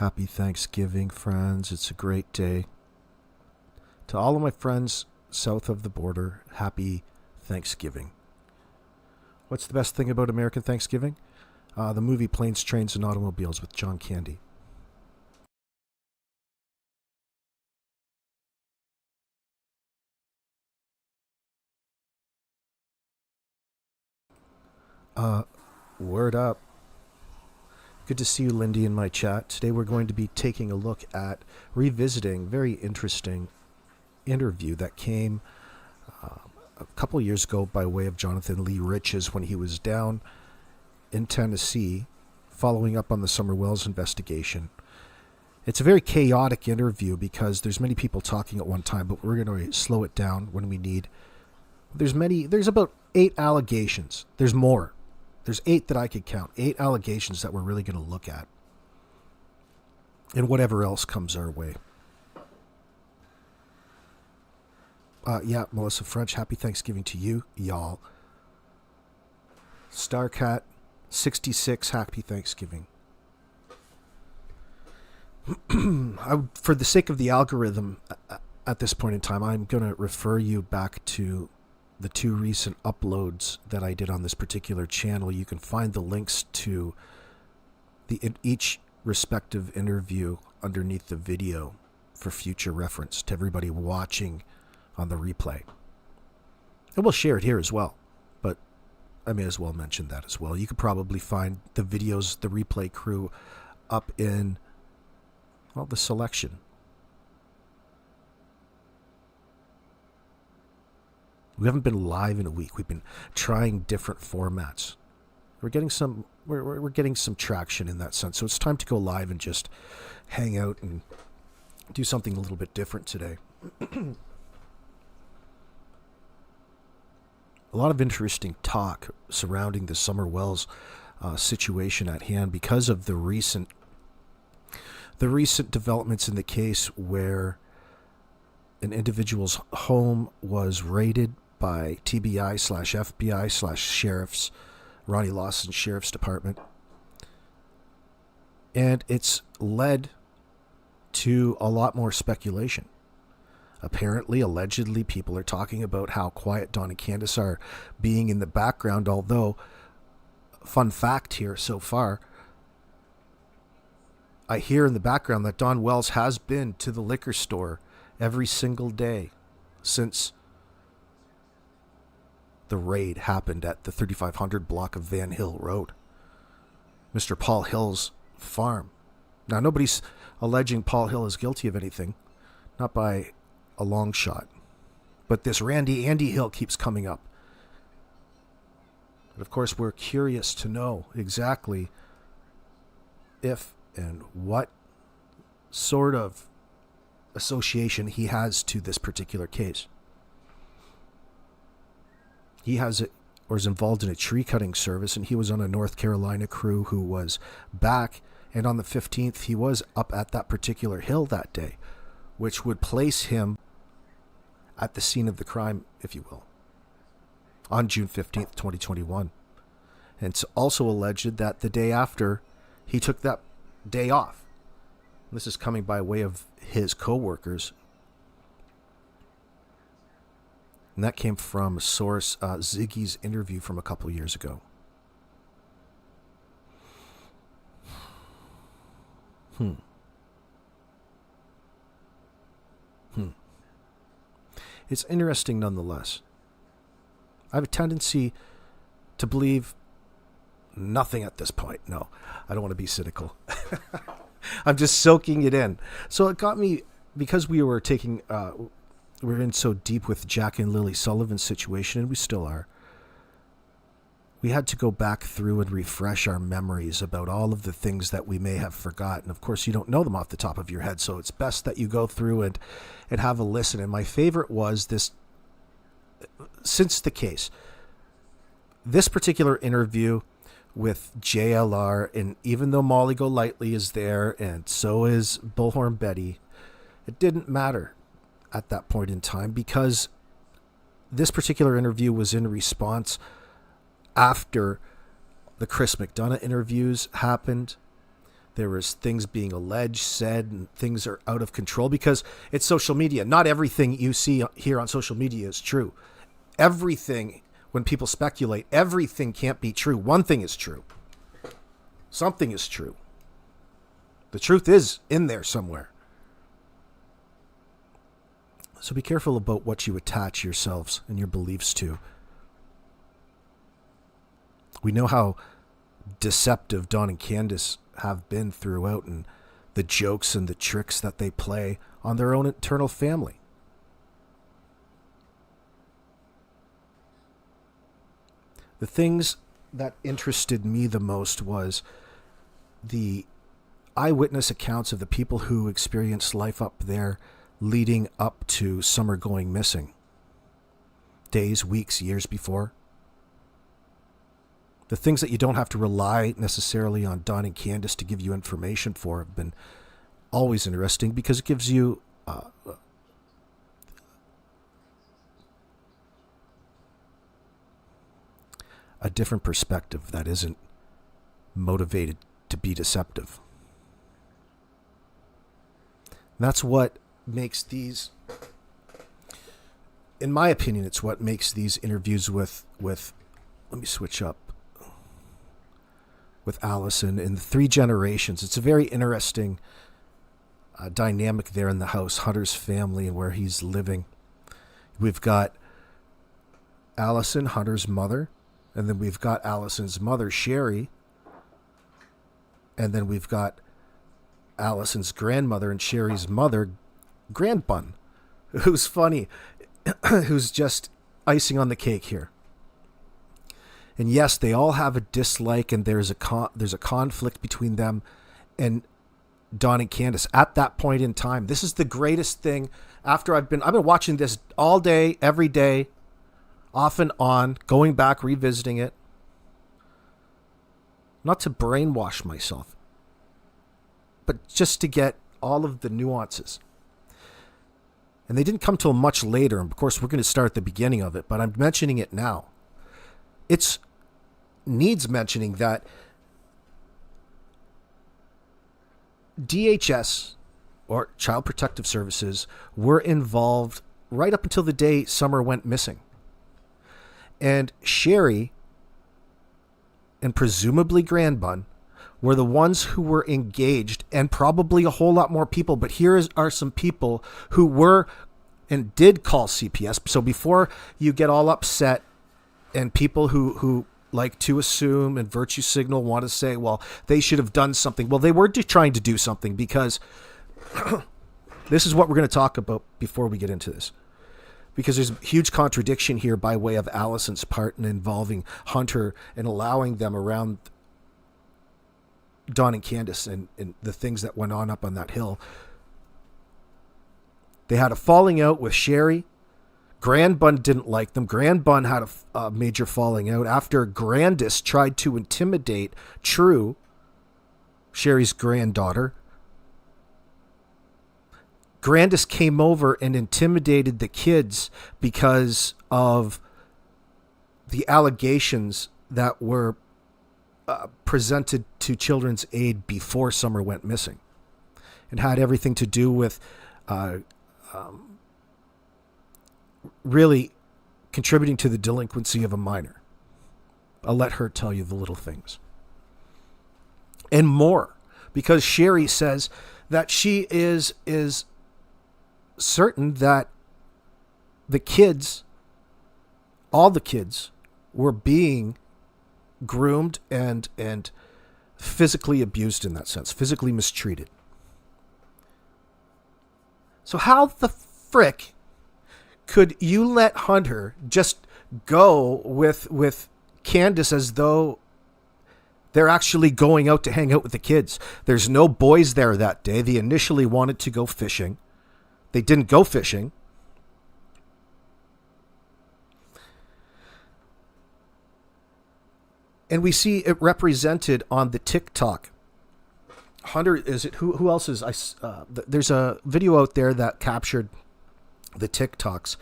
Happy Thanksgiving, friends. It's a great day. To all of my friends south of the border, happy Thanksgiving. What's the best thing about American Thanksgiving? The movie Planes, Trains, and Automobiles with John Candy. Word up. Good to see you, Lindy, in my chat. Today we're going to be taking a look at revisiting a very interesting interview that came a couple years ago by way of Jonathan Lee Riches when he was down in Tennessee following up on the Summer Wells investigation. It's a very chaotic interview because there's many people talking at one time, but we're going to slow it down when we need. There's about 8 allegations. There's more. There's 8 that I could count. 8 allegations that we're really going to look at. And whatever else comes our way. Yeah, Melissa French, happy Thanksgiving to you, y'all. Starcat 66, happy Thanksgiving. For the sake of the algorithm at this point in time, I'm going to refer you back to the 2 recent uploads that I did on this particular channel. You can find the links to each respective interview underneath the video for future reference to everybody watching on the replay. And we'll share it here as well, but I may as well mention that as well. You could probably find the videos, the replay crew, up in, well, the selection. We haven't been live in a week. We've been trying different formats. We're getting some traction in that sense. So it's time to go live and just hang out and do something a little bit different today. A lot of interesting talk surrounding the Summer Wells situation at hand because of the recent developments in the case where an individual's home was raided by TBI/FBI/sheriffs, Ronnie Lawson Sheriff's Department. And it's led to a lot more speculation. Apparently, allegedly, people are talking about how quiet Don and Candace are being in the background, although, fun fact here so far, I hear in the background that Don Wells has been to the liquor store every single day since the raid happened at the 3500 block of Van Hill Road. Mr. Paul Hill's farm. Now, nobody's alleging Paul Hill is guilty of anything. Not by a long shot. But this Andy Hill keeps coming up. And of course, we're curious to know exactly if and what sort of association he has to this particular case. He has or is involved in a tree cutting service, and he was on a North Carolina crew who was back, and on the 15th he was up at that particular hill that day, which would place him at the scene of the crime, if you will, on June 15th, 2021. And it's also alleged that the day after, he took that day off. This is coming by way of his co-workers. And that came from a source, Ziggy's interview from a couple years ago. It's interesting nonetheless. I have a tendency to believe nothing at this point. No, I don't want to be cynical. I'm just soaking it in. So it got me, because we were taking, we're in so deep with Jack and Lily Sullivan's situation, and we still are. We had to go back through and refresh our memories about all of the things that we may have forgotten. Of course, you don't know them off the top of your head, so it's best that you go through and have a listen. And my favorite was this, since the case, this particular interview with JLR, and even though Molly Golightly is there, and so is Bullhorn Betty, it didn't matter at that point in time, because this particular interview was in response after the Chris McDonough interviews happened, There is things being alleged, said, and things are out of control because it's social media. Not everything you see here on social media is true. Everything, when people speculate, everything can't be true. One thing is true. Something is true. The truth is in there somewhere. So be careful about what you attach yourselves and your beliefs to. We know how deceptive Don and Candace have been throughout, and the jokes and the tricks that they play on their own internal family. The things that interested me the most was the eyewitness accounts of the people who experienced life up there leading up to Summer going missing. Days, weeks, years before. The things that you don't have to rely necessarily on Don and Candace to give you information for have been always interesting because it gives you a different perspective that isn't motivated to be deceptive. And that's what makes these, in my opinion, it's what makes these interviews with let me switch up, with Allison in the 3 generations. It's a very interesting dynamic there in the house, Hunter's family and where he's living. We've got Allison, Hunter's mother, and then we've got Allison's mother, Sherry, and then we've got Allison's grandmother and Sherry's mother, Grandbun, who's funny, who's just icing on the cake here. And yes, they all have a dislike, and there's a conflict between them and Don and Candace at that point in time. This is the greatest thing. After I've been watching this all day, every day, off and on, going back, revisiting it. Not to brainwash myself, but just to get all of the nuances. And they didn't come till much later. And of course, we're going to start at the beginning of it, but I'm mentioning it now. It's needs mentioning that DHS, or Child Protective Services, were involved right up until the day Summer went missing. And Sherry and presumably Grandbun were the ones who were engaged, and probably a whole lot more people. But here are some people who were and did call CPS. So before you get all upset, and people who like to assume and virtue signal want to say, well, they should have done something. Well, they were trying to do something, because this is what we're going to talk about before we get into this. Because there's a huge contradiction here by way of Allison's part in involving Hunter and allowing them around Don and Candace and the things that went on up on that hill. They had a falling out with Sherry. Grandbun didn't like them. Grandbun had a major falling out after Grandis tried to intimidate True, Sherry's granddaughter. Grandis came over and intimidated the kids because of the allegations that were presented to Children's Aid before Summer went missing, and had everything to do with really contributing to the delinquency of a minor. I'll let her tell you the little things. And more, because Sherry says that she is certain that the kids, all the kids, were being groomed and physically abused in that sense, physically mistreated. So how the frick could you let Hunter just go with Candace as though they're actually going out to hang out with the kids? There's no boys there that day. They initially wanted to go fishing. They didn't go fishing. And we see it represented on the TikTok. Hunter, is it who else is? There's a video out there that captured the TikToks,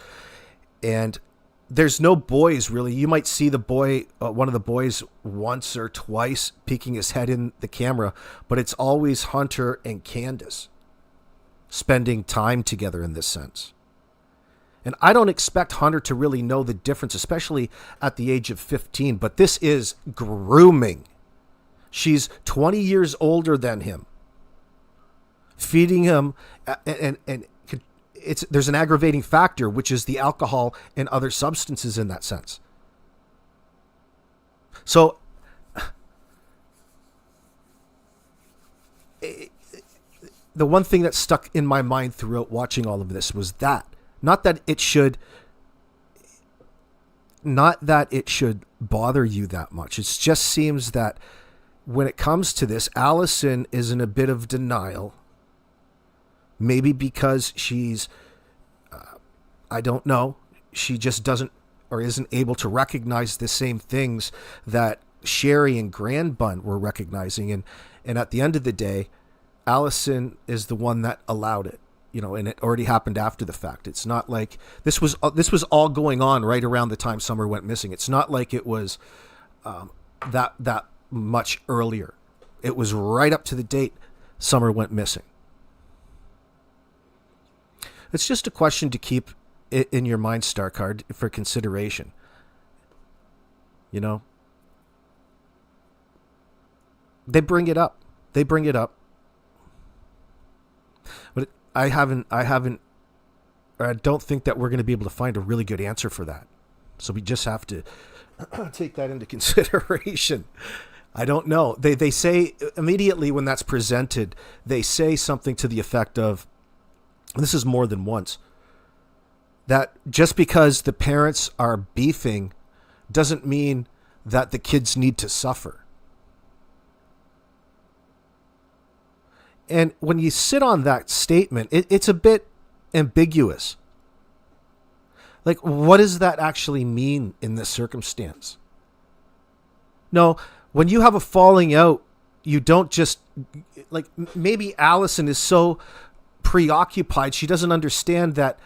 and there's no boys really. You might see the boy, one of the boys, once or twice peeking his head in the camera, but it's always Hunter and Candace spending time together in this sense. And I don't expect Hunter to really know the difference, especially at the age of 15, but this is grooming. She's 20 years older than him, feeding him, and there's an aggravating factor, which is the alcohol and other substances in that sense. So the one thing that stuck in my mind throughout watching all of this was that not that it should bother you that much. It just seems that when it comes to this, Allison is in a bit of denial. Maybe because she's, I don't know, she just doesn't or isn't able to recognize the same things that Sherry and Grandbun were recognizing. And at the end of the day, Allison is the one that allowed it, and it already happened after the fact. It's not like this was all going on right around the time Summer went missing. It's not like it was that much earlier. It was right up to the date Summer went missing. It's just a question to keep in your mind, Starcard, for consideration. They bring it up. But I don't think that we're going to be able to find a really good answer for that. So we just have to take that into consideration. I don't know. They say immediately when that's presented, they say something to the effect of, this is more than once, that just because the parents are beefing doesn't mean that the kids need to suffer. And when you sit on that statement, it's a bit ambiguous. Like, what does that actually mean in this circumstance? No, when you have a falling out, you don't just, like, maybe Allison is so preoccupied, she doesn't understand that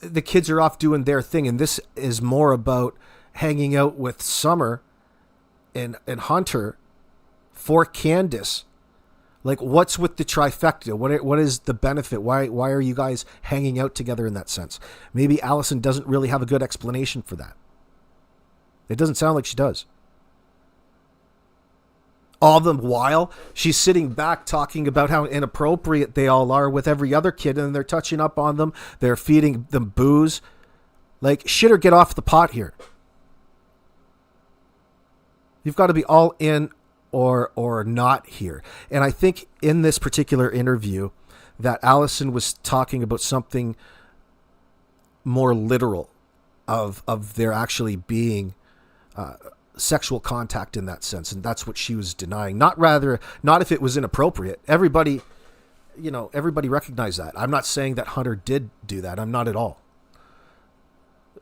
the kids are off doing their thing, and this is more about hanging out with Summer and Hunter for Candace. Like, what's with the trifecta? What is the benefit? Why are you guys hanging out together in that sense? Maybe Allison doesn't really have a good explanation for that. It doesn't sound like she does. All the while, she's sitting back talking about how inappropriate they all are with every other kid, and they're touching up on them. They're feeding them booze. Like, shit or get off the pot here. You've got to be all in or not here. And I think in this particular interview that Allison was talking about something more literal of there actually being sexual contact in that sense, and that's what she was denying. Not if it was inappropriate. Everybody recognized that. I'm not saying that Hunter did do that. I'm not at all.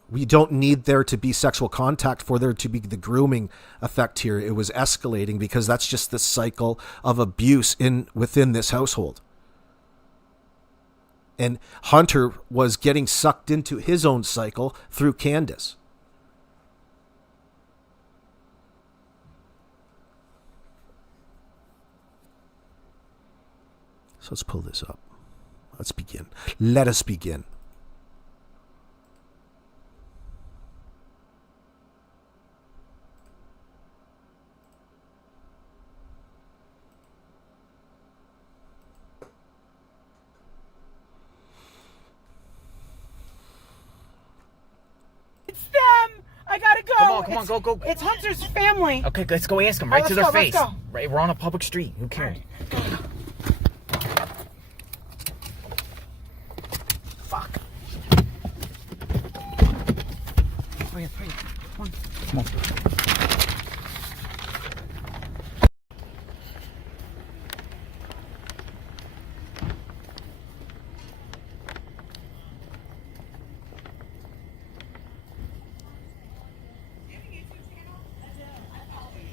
We don't need there to be sexual contact for there to be the grooming effect here. It was escalating because that's just the cycle of abuse within this household. And Hunter was getting sucked into his own cycle through Candace. So let's pull this up. Let's begin. Let us begin. It's them! I gotta go! Come on, go. It's Hunter's family! Okay, let's go ask them right to their face. Let's go. Right, we're on a public street. Who cares? Fuck. Hurry up. Come on.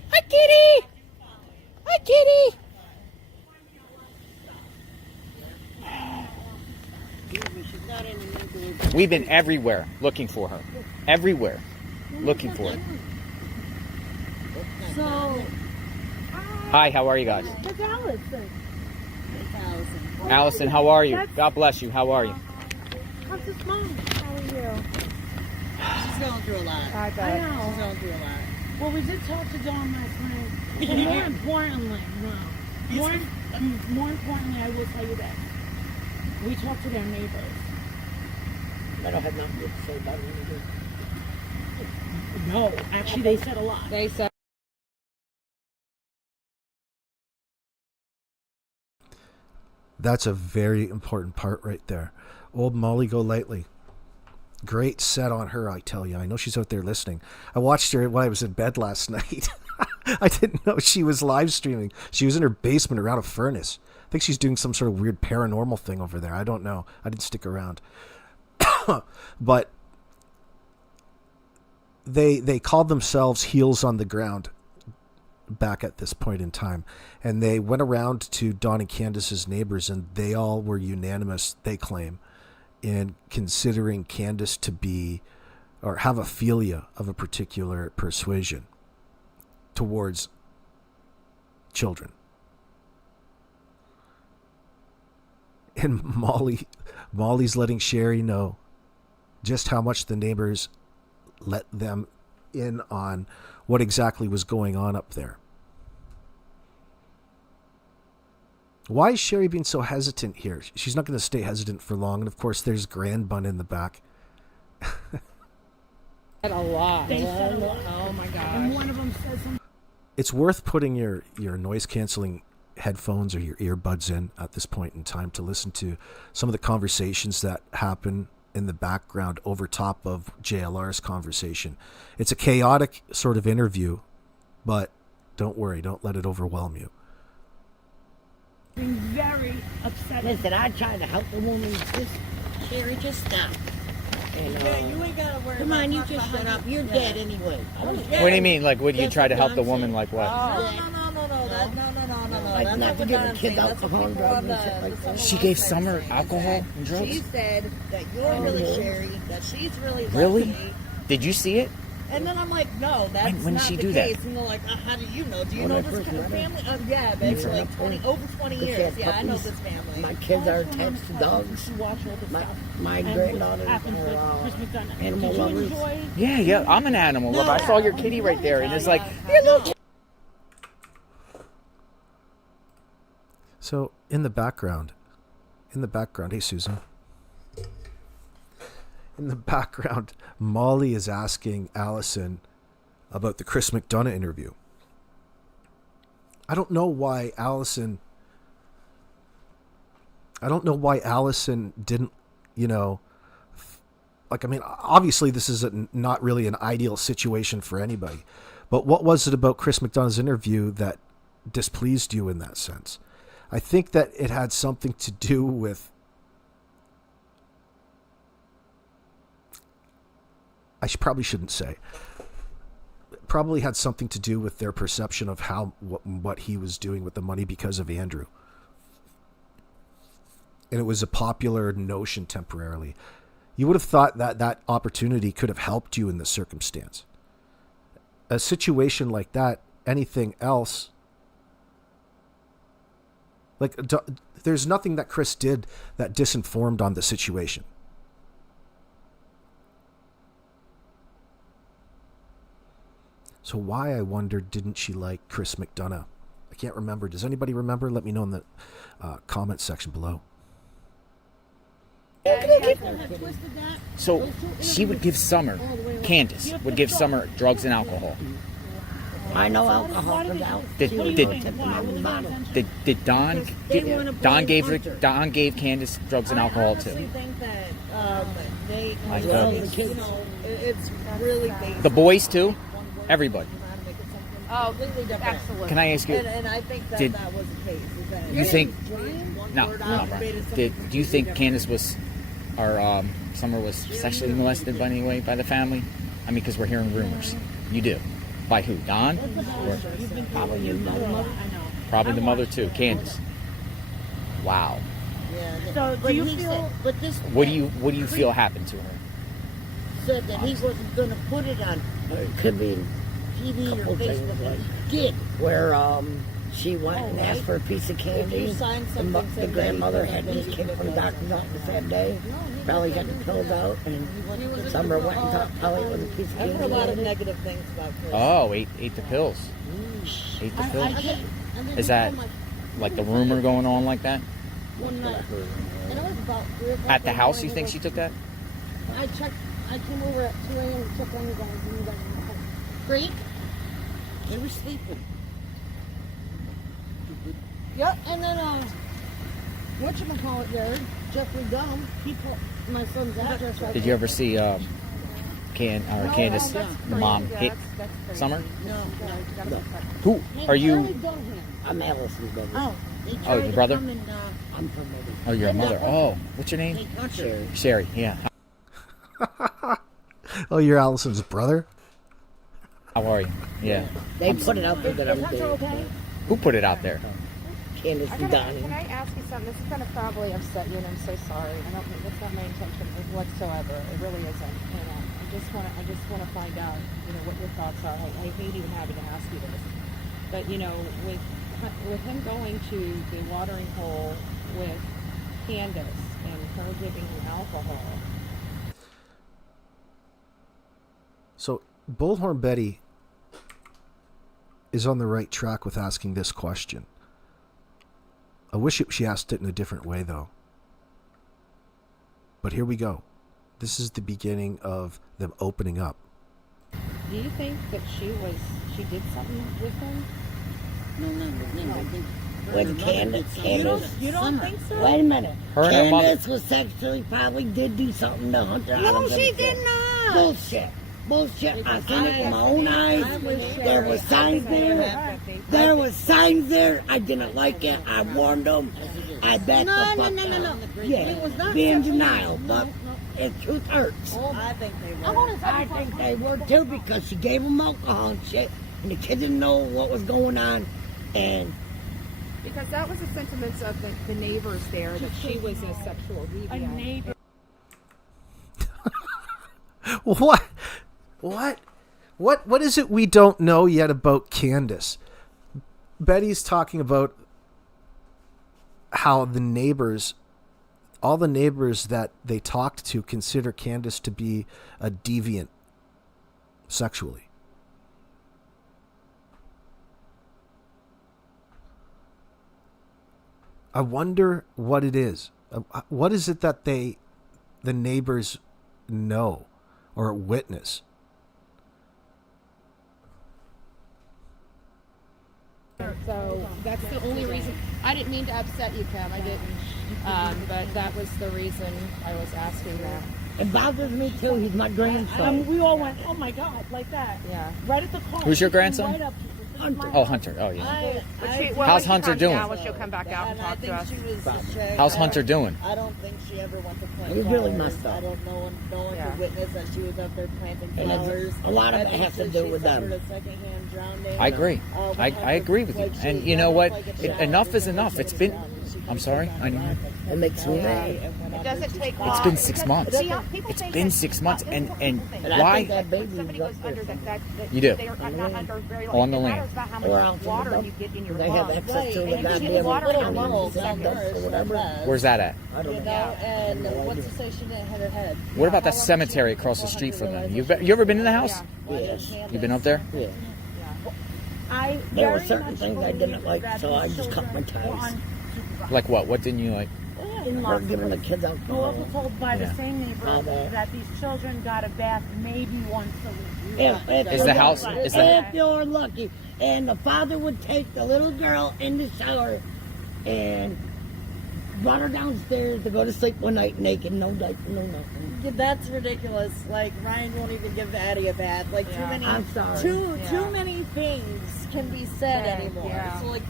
Hi, Kitty! Hi, Kitty! We've been everywhere looking for her. everywhere looking for it. So, Hi, how are you guys? that's Allison. Allison, how are you? God bless you. How are you? How's his mom? How are you? She's going through a lot. I know. She's going through a lot. Well, we did talk to Dawn last night. And more importantly, more importantly, I will tell you this. We talked to their neighbors. I don't have nothing good to say about it. No, actually, they said a lot. They said. That's a very important part right there. Old Molly Golightly. Great set on her, I tell you. I know she's out there listening. I watched her when I was in bed last night. I didn't know she was live streaming. She was in her basement around a furnace. I think she's doing some sort of weird paranormal thing over there. I don't know. I didn't stick around. But they called themselves Heels on the Ground back at this point in time. And they went around to Dawn and Candace's neighbors, and they all were unanimous, they claim, in considering Candace to be or have a philia of a particular persuasion towards children. And Molly's letting Sherry know just how much the neighbors let them in on what exactly was going on up there. Why is Sherry being so hesitant here? She's not going to stay hesitant for long. And of course, there's Grand Bun in the back. A lot. They said a lot. Oh my God. And one of them said something. It's worth putting your noise canceling headphones or your earbuds in at this point in time to listen to some of the conversations that happen in the background over top of JLR's conversation. It's a chaotic sort of interview, but don't worry, don't let it overwhelm you. Very upset. Listen, I tried to help the woman. Sherry, just stop. And, You ain't gotta worry. come on, you just shut up. You're dead anyway. What do you mean? Like, would you try to help the woman? Like what? Like not to give her kids alcohol and drugs and shit like that. She gave Summer alcohol and drugs? She said that you're really Sherry, that she's really Really? Leslie. Did you see it? And then I'm like, no, that's When did not she the do that? case. And they're like, how do you know? Do you When know I this first met her? family? Yeah, baby, said like that? over 20 Because she years. had Yeah, I know puppies. this family. My kids are attached to dogs. To watch all the stuff. My And granddaughters what happens with are Chris McDonough. animal Did you lovers. enjoy? Yeah. I'm an animal lover. I saw your kitty right there, and it's like, So in the background, hey Susan. In the background, Molly is asking Allison about the Chris McDonough interview. I don't know why Allison didn't, obviously this is not really an ideal situation for anybody. But what was it about Chris McDonough's interview that displeased you in that sense? I think that it had something to do with, probably shouldn't say, probably had something to do with their perception of what he was doing with the money because of Andrew. And it was a popular notion temporarily. You would have thought that that opportunity could have helped you in this circumstance. A situation like that, anything else, there's nothing that Chris did that disinformed on the situation. So why, I wonder, didn't she like Chris McDonough? I can't remember. Does anybody remember? Let me know in the comment section below. so she would give Summer, Candace would give Summer drugs and alcohol. I know alcohol comes out. Did Don? Don gave Candace drugs and alcohol I too. honestly think that they, My you goodness. know, it's really basic. The boys too? Everybody. Oh, completely different. Absolutely. Can I ask you? And I think that that was the case. Is that You think? one No, word no, out right. made it Do something you think completely Candace was, or Summer was sexually molested by any way by the family? I mean, because we're hearing rumors. You do. By who? Don? Or Probably your mother. probably the mother too, Candace. Wow. different. Yeah. So do you feel? But this. What do you feel happened to her? said that he wasn't going to put it on. It could be TV or couple things Facebook. like He did. where she went and asked for a piece of candy. If you sign something The saying grandmother that had he's just gonna came from the be doctor's office that day. Probably had the pills out, and Summer went and thought probably it was a piece of I've heard a lot of candy. negative things about Chris. Oh, ate the pills. Ate the pills. Is that like the rumor going on like that? One night. And it was about 3 o'clock. At the house, you think she took that? I checked. I came over at 2 a.m. to check on you guys, and you guys were home. Freak. They were sleeping. Yep. And then whatchamacallit there, Jeffrey Gum. He put my son's address right Did you ever see Candace, the mom, hit Summer? No. Who are you? I'm Allison's brother. Oh. Oh, your brother? I'm from Mother. Oh, your mother. Oh, what's your name? Sherry. Sherry. Yeah. Oh, you're Allison's brother? How are you? Yeah. They put it out there that I'm Hunter dead. okay? Who put it out there? Candace and Donnie. Can I ask you something? This is going to probably upset you, and I'm so sorry. I don't think that's not my intention whatsoever. It really isn't. I just want to find out, what your thoughts are. I hate even having to ask you this, but with him going to the watering hole with Candace and her giving him alcohol. So, Bullhorn Betty is on the right track with asking this question. I wish she asked it in a different way, though. But here we go. This is the beginning of them opening up. Do you think that she did something with him? No. With Candace. You don't think so? Wait a minute. Her and her mother. Candace was sexually probably did do something to Hunter. No, she did not. Bullshit. I seen it with my own eyes. There was signs there. There was signs there. I didn't like it. I warned them. I bet the fuck No. Yeah, be in denial, but the truth hurts. I think they were. I think they were too because she gave them alcohol and shit, and the kids didn't know what was going on, and Because that was the sentiments of the neighbors there, that she was a sexual deviant. What is it we don't know yet about Candace? Betty's talking about how the neighbors, all the neighbors that they talked to, consider Candace to be a deviant sexually. I wonder what it is. What is it that the neighbors know or witness? So that's the only reason. I didn't mean to upset you, Kim. I didn't. But that was the reason I was asking that. it bothers me too. He's my grandson. We all went, oh my God, like that. Yeah. Right at the car. Who's your grandson? Right up to Hunter. Oh, Hunter. Oh, yeah. How's Hunter doing? She'll come back out and And I talk to think us. she was. How's Hunter doing? I don't think she ever went to plant He really flowers. messed up. I don't know. No one Yeah. could witness that she was up there planting And flowers. a lot of I it think has to that do she with them. suffered a secondhand drowning. I agree. I agree with you. Like And she- you know what? like a child, Enough is she enough. It's was been. drowning. She I'm couldn't sorry. get I didn't. It makes me mad. It doesn't take long. It's been 6 months. See, people It's think been that- 6 months, and And I why? think that baby Somebody was goes up under there. that You do. they are not under very long. On the It land. matters about how Or much out water from you get in your They have lungs. access to Right, the and you goddamn get water in your county lungs, sand that ducts or hurts, whatever. that Where's that at? I don't You know. know, and what's to say she didn't hit her head? What about that cemetery across the street from them? You ever been in the house? Yes. You been up there? Yeah. I There were very certain much things I believe didn't like, that so I these just cut my children were ties. unsupervised. Like what? What didn't you like? Her giving the kids We're alcohol. also told by Yeah. the same neighbor All that. that these children got a bath maybe once a week. If Is the house? Is the if you're lucky, and the father would take the little girl in the shower and brought her downstairs to go to sleep one night naked, no diaper, no nothing. Yeah, that's ridiculous. Like Ryan won't even give Addie a bath. Like too many. I'm sorry. Too many things can be said Right, anymore. yeah. So like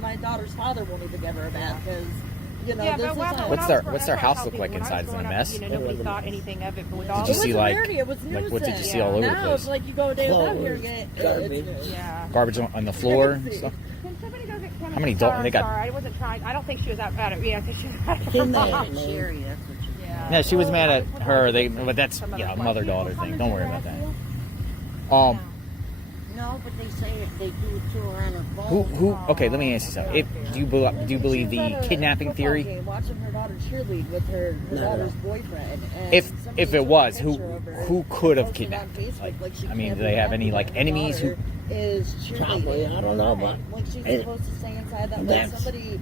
my daughter's father won't even give her a bath because this But is What's their house look like inside? Is it a mess? Nobody thought anything of it, but with all Did you It see was like weird, it was what did you nuisance. see all over the Now place? it's like you go a day without Clothes, hearing it. garbage. Yeah. Garbage on the floor and stuff. Can somebody go get Kim? How many Sorry, they got- Sorry, I wasn't trying. I don't think she was out of it. Yeah, because she was out of She her mad mom. at me. Sherry, that's what she Yeah. Yeah, she was mad at her. But that's mother-daughter thing. Don't worry about that. No, but they say if they do it to her on her phone. Who? Okay, let me ask you something. Do you believe the kidnapping theory? Watching her daughter cheerlead with her daughter's boyfriend. And If it was, who could have kidnapped her? Like, I mean, do they have any enemies who? Is Probably, I don't know, but like she's supposed to stay inside that way. Somebody.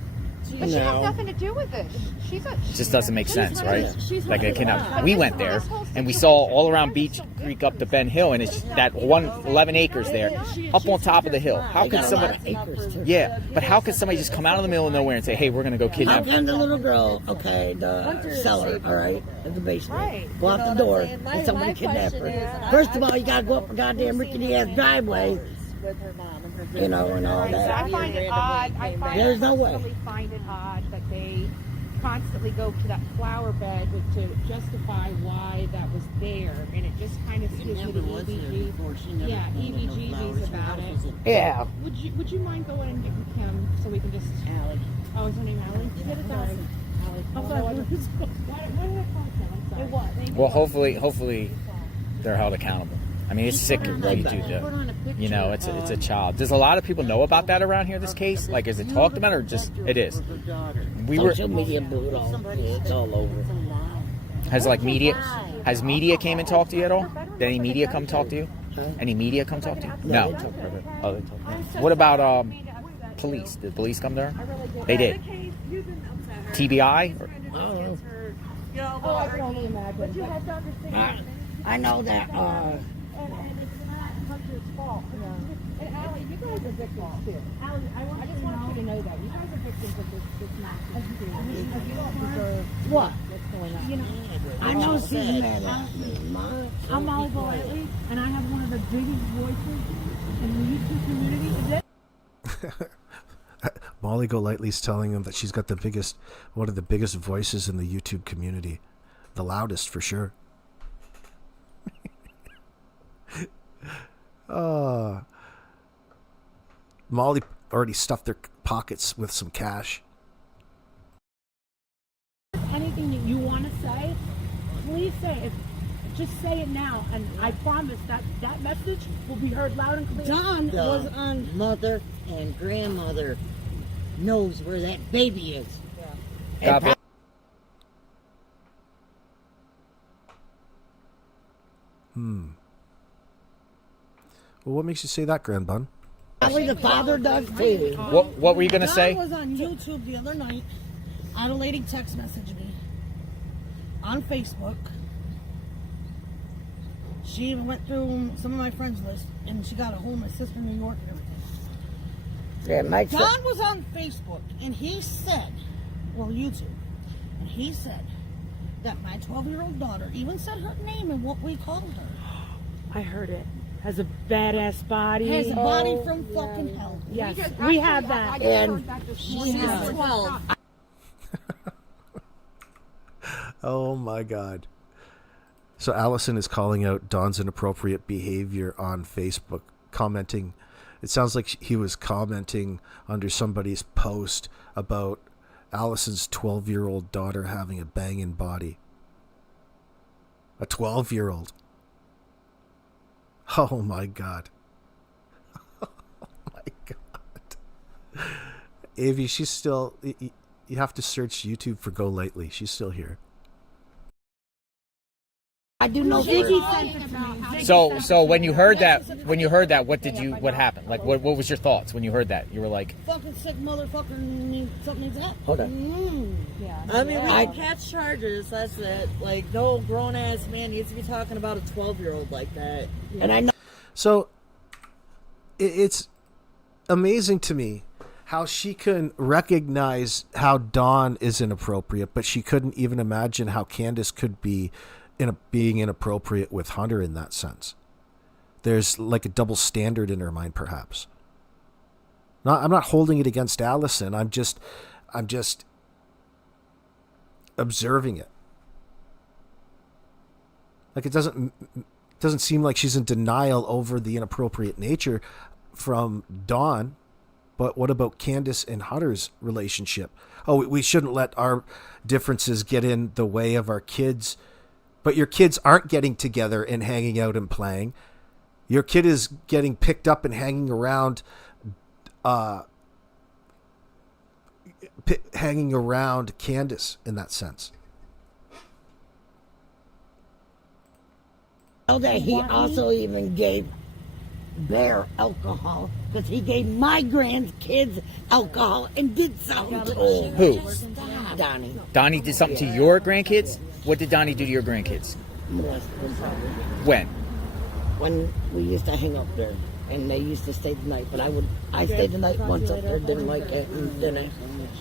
But she has nothing to do with it. It Just doesn't make sense, right? She's Like a kidnap. hunted We went there and we saw all around Beach Creek up to Ben Hill, and it's that 11 acres there, up on top of the hill. How could somebody? Yeah, but how could somebody just come out of the middle of nowhere and say, "Hey, we're gonna go How kidnap"? can the little girl, the cellar, all right, at the basement, go out the door and somebody kidnap her? First of all, you gotta go up a goddamn rickety ass driveway, with her mom and her and all that. I find it odd. There's no way. I find it odd that they constantly go to that flower bed to justify why that was there, and it just kind of gives me the EBGBs about it. Yeah. Would you mind going and getting Kim so we can just? Allie. Oh, is her name Allie? Yeah, it's Allison. Allie. I'm sorry. What did I call Kim? I'm sorry. It was. Well, hopefully, they're held accountable. I mean, it's sick what you do to, it's a child. Does a lot of people know about that around here? This case, like, is it talked about or just it is? Social media blew it all. It's all over. Has media came and talked to you at all? Did any media come talk to you? Any media come talk to you? No. Oh, they talked to you. What about police? Did police come there? They did. TBI? Oh, I can only imagine. But you have to understand. I know that. And it's not Hunter's fault. And Allie, you guys are victims too. Allie, I just want you to know that you guys are victims of this massive. You don't deserve What? what's going on. I know she's mad at me. I'm Molly Golightly, and I have one of the biggest voices in the YouTube community. Molly Golightly's telling him that she's got one of the biggest voices in the YouTube community. The loudest, for sure. Molly already stuffed their pockets with some cash. Anything you want to say, please say it. Just say it now, and I promise that message will be heard loud and clear. John was on mother and grandmother knows where that baby is. God Well, what makes you say that, Grandbun? Probably the father does too. What were you gonna say? I was on YouTube the other night. I had a lady text message me on Facebook. She even went through some of my friends' list, and she got a hold of my sister in New York and everything. Yeah, John was on Facebook, and he said, YouTube, and he said that my 12-year-old daughter even said her name and what we called her. I heard it. Has a badass body. Has a body from fucking hell. Yes, we have that. And She's 12. Oh my God. So Allison is calling out Don's inappropriate behavior on Facebook, commenting. It sounds like he was commenting under somebody's post about Allison's 12-year-old daughter having a banging body. A 12-year-old. Oh my God. Oh my God. Avi, she's still... You have to search YouTube for Golightly. She's still here. I do know. So when you heard that, what happened? Like, what was your thoughts when you heard that? You were like, Fucking sick motherfucker, something needs that. Hold on. Yeah. I mean, we can catch charges. That's it. Like, no grown ass man needs to be talking about a 12-year-old like that. And I know. So it's amazing to me how she can recognize how Dawn is inappropriate, but she couldn't even imagine how Candace could be being inappropriate with Hunter in that sense. There's like a double standard in her mind, perhaps. I'm not holding it against Allison. I'm just observing it. Like, it doesn't seem like she's in denial over the inappropriate nature from Dawn. But what about Candace and Hunter's relationship? oh, we shouldn't let our differences get in the way of our kids. But your kids aren't getting together and hanging out and playing. Your kid is getting picked up and hanging around Candace in that sense. That he also even gave Bear alcohol because he gave my grandkids alcohol and did something to them. Who? Donnie. Donnie did something to your grandkids? What did Donnie do to your grandkids? When? When we used to hang up there and they used to stay the night, but I stayed the night once up there, didn't like it, and then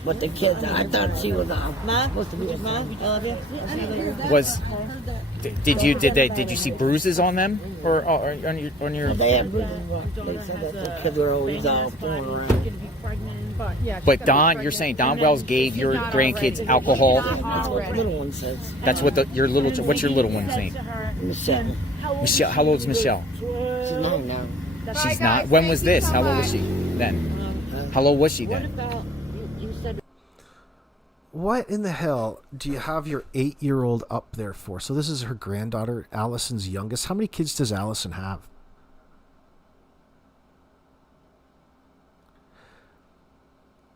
but the kids, I thought she was supposed to be Mom, I love you. Did you see bruises on them or on your? They had bruises. They said that the kids were always out going around. But you're saying Don Wells gave your grandkids alcohol? That's what the little one says. That's what what's your little one's name? Michelle. Michelle. How old's Michelle? She's 9 now. She's not. When was this? How old was she then? How old was she then? What in the hell do you have your 8-year-old up there for? So this is her granddaughter, Allison's youngest. How many kids does Allison have?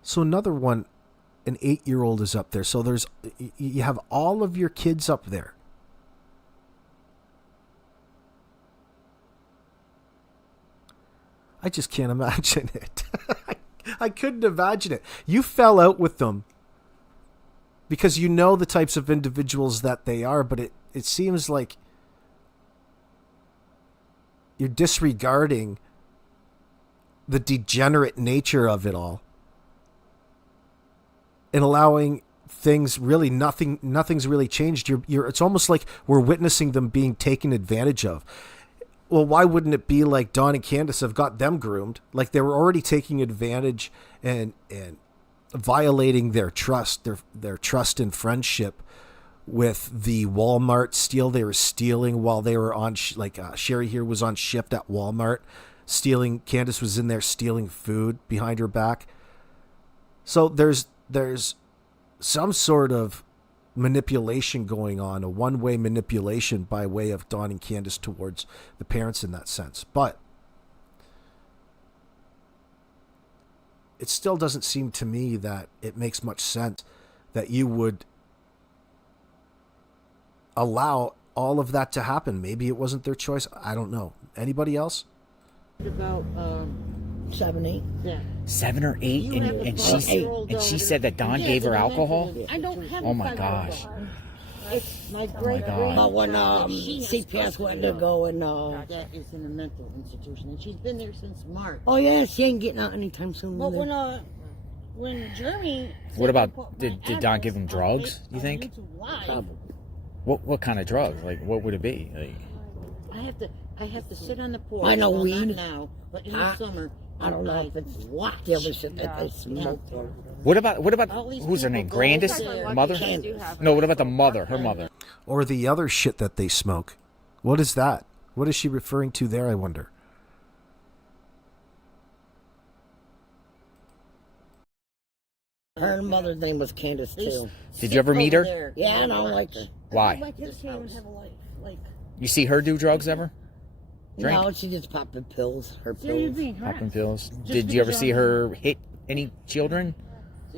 So another one, an 8-year-old is up there. So you have all of your kids up there. I just can't imagine it. I couldn't imagine it. You fell out with them because you know the types of individuals that they are, but it seems like you're disregarding the degenerate nature of it all and allowing things really nothing's really changed. It's almost like we're witnessing them being taken advantage of. Well, why wouldn't it be like Don and Candace have got them groomed? Like they were already taking advantage and violating their trust, their trust and friendship with the Walmart steal. They were stealing while they were on, Sherry here was on shift at Walmart, stealing. Candace was in there stealing food behind her back. So there's some sort of manipulation going on, a one-way manipulation by way of Don and Candace towards the parents in that sense. But it still doesn't seem to me that it makes much sense that you would allow all of that to happen. Maybe it wasn't their choice. I don't know. Anybody else? About 7, 8. yeah. 7 or 8, and she said that Don gave her alcohol. I don't have. Oh my gosh! It's my my great God. But when CPS went to go and that is in a mental institution, and she's been there since March. oh yeah, she ain't getting out anytime soon. But either. when Jeremy. What about did Don give him drugs? You think? Probably. What kind of drugs? Like what would it be? Like, I have to sit on the porch. I know well, weed. not now, but in the summer. I don't know if it's the other shit that they smoke. what about All these who's her name? people go Grandis? there. Mother? No. What about the mother? Her mother? Or the other shit that they smoke? What is that? What is she referring to there, I wonder? Her mother's name was Candace too. Did you ever meet her? There. Yeah, I don't like her. Why? My kids can't even have a life. Like, You see her do drugs ever? Drink? No, she just popping pills. Her so you're pills. being harassed. Popping pills. Did you ever see her hit any children?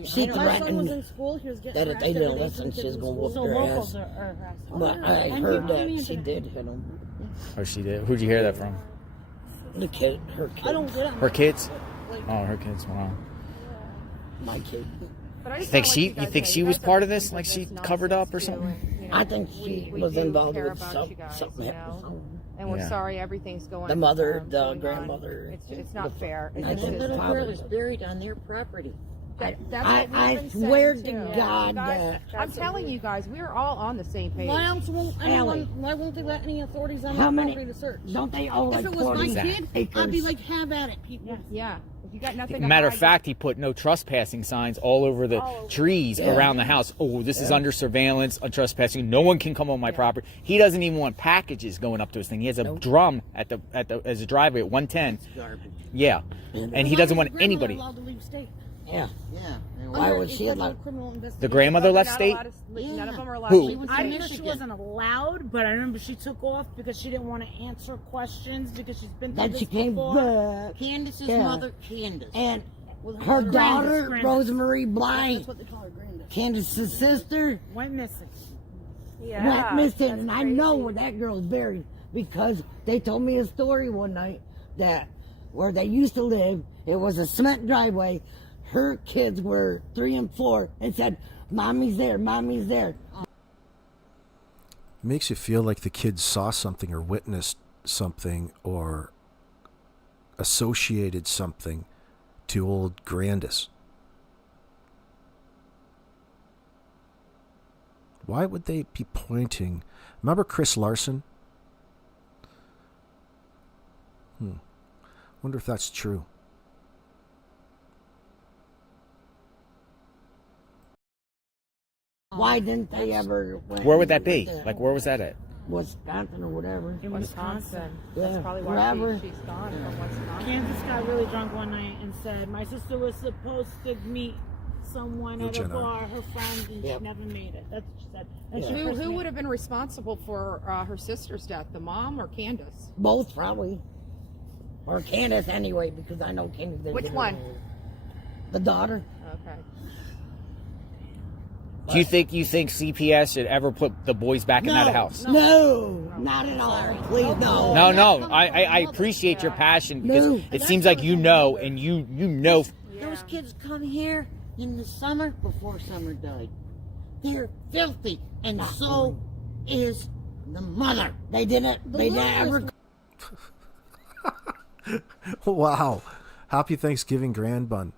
She My son was threatened in school. He was getting that if they harassed didn't every day listen, from she was kids in gonna school. whoop So their locals ass. are harassed. But I And heard people that mean she to- did hit him. Oh, she did. Who'd you hear that from? The kid, her kid, I don't get it. Her kids? Oh, her kids. Wow. my kid. But I just Think felt she- you you guys think had- she you was guys part have of this? some Like she good covered up or nonsense something? too, and, you know, I think she we was do involved care with about you guys, something you happened. know? And we're Yeah. sorry everything's going. The mother, the going on. grandmother. It's not fair. It's I And just- the think little probably- girl is buried on their property. that's what I we've been saying, swear to too. God Guys, that I'm telling you guys, we're all on the same page. Why won't they let any authorities on How the many? property to search? Don't they own If like it was my 40 kid, acres? I'd be like, have at it, people. Yeah. If you got nothing to Matter of hide, fact, he put no trespassing signs all over the trees around the house. Oh, this is under surveillance, on trespassing. No one can come on my property. He doesn't even want packages going up to his thing. He has a drum at the as a driveway at 110. Garbage. Yeah, and he doesn't want anybody. Allowed to leave state. Yeah. Yeah. Why was she Federal allowed? criminal investigation. The grandmother left None state? of them are allowed Who? to leave the I state. knew she wasn't allowed, but I remember she took off because she didn't want to answer questions because she's been through Then this she came before. back. Candace's Yeah. mother, Candace. And With her daughter, Grandis. Rosemary That's Blythe, what they call her, Grandis. Candace's sister, Went missing. went missing. And I know where that girl's buried because they told me a story one night that where they used to live, it was a cement driveway. Her kids were 3 and 4 and said, "Mommy's there, mommy's there." It makes you feel like the kids saw something or witnessed something or associated something to old Grandis. Why would they be pointing? Remember Chris Larson? Wonder if that's true. Why didn't they ever? Where would that be? Like, where was that at? Wisconsin or whatever. In Wisconsin. Yeah, That's probably why wherever. she's gone from Wisconsin. Kansas got really drunk one night and said, my sister was supposed to meet someone Yo, at a Jenna. bar, her friend, and Yep. she never made it. That's what she said. And Yeah. she Who personally- would have been responsible for her sister's death? The mom or Candace? Both probably. Or Candace anyway, because I know Candace. didn't Which get one? married. The daughter. Okay. Do you think CPS should ever put the boys back in that house? No, not at all. Please, no. No. I appreciate your passion because No. it seems like you know, and you know. Those kids come here in the summer before summer died. They're filthy, and so is the mother. They didn't. They didn't ever. Wow. Happy Thanksgiving, Grandbun.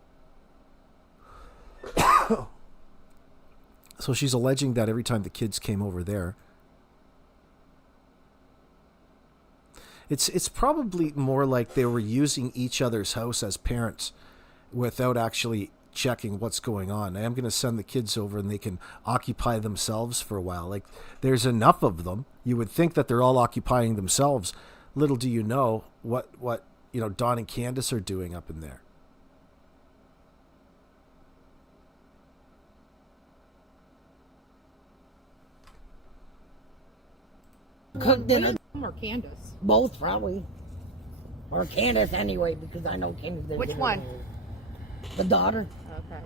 So she's alleging that every time the kids came over there, it's probably more like they were using each other's house as parents without actually checking what's going on. I'm going to send the kids over and they can occupy themselves for a while. Like, there's enough of them. You would think that they're all occupying themselves. Little do you know what Don and Candace are doing up in there. Cooked dinner. Mom or Candace? Both probably. Or Candace anyway, because I know Candace. didn't Which get one? married. The daughter. Okay.